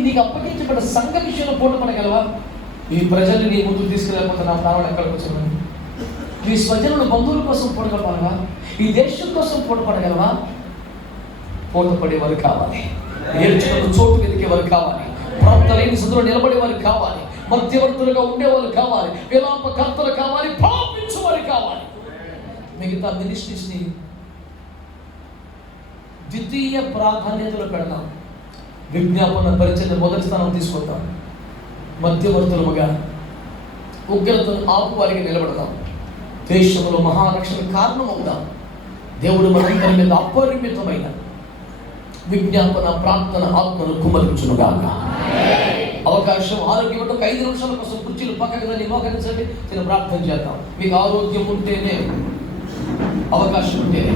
నీకు అప్పగించబడ్డ సంఘ విషయంలో పూట పడగలవా? ఈ ప్రజల్ని నీ ముందు తీసుకెళ్ళకపోతే నా ప్రాణాలు ఎక్కడికి వచ్చాను? నీ స్వజనుల బంధువుల కోసం పూటపడగలవా? ఈ దేశం కోసం పూటపడగలవా? పూట పడేవారు కావాలి, ఏడ్చుకున్న చోటు వెతికేవారు కావాలి, ప్రాప్త లేని స్థితిలో నిలబడేవారు కావాలి, మధ్యవర్తులుగా ఉండేవారు కావాలి, విలాపకర్తలు కావాలి, పాపించేవారు కావాలి. మిగతా మినిస్ట్రీస్ని ద్వితీయ ప్రాధాన్యతలో పెడదాం. విజ్ఞాపన పరిచయం మొదటి స్థానం తీసుకుంటాం. మధ్యవర్తులముగా ఉగ్రతను ఆపువారికి నిలబడదాం. దేశంలో మహారక్షణ కారణం అవుదాం. దేవుడు మనందరి మీద అపరిమితమైన విజ్ఞాపన ప్రార్థన ఆత్మను కుమరించునుగాక. అవకాశం ఆరోగ్యం ఉంటే 5 నిమిషాల కోసం కుర్చీలు పక్కకి మోకరించండి, చిన్న ప్రార్థన చేద్దాం. మీకు ఆరోగ్యం ఉంటేనే, అవకాశం ఉంటేనే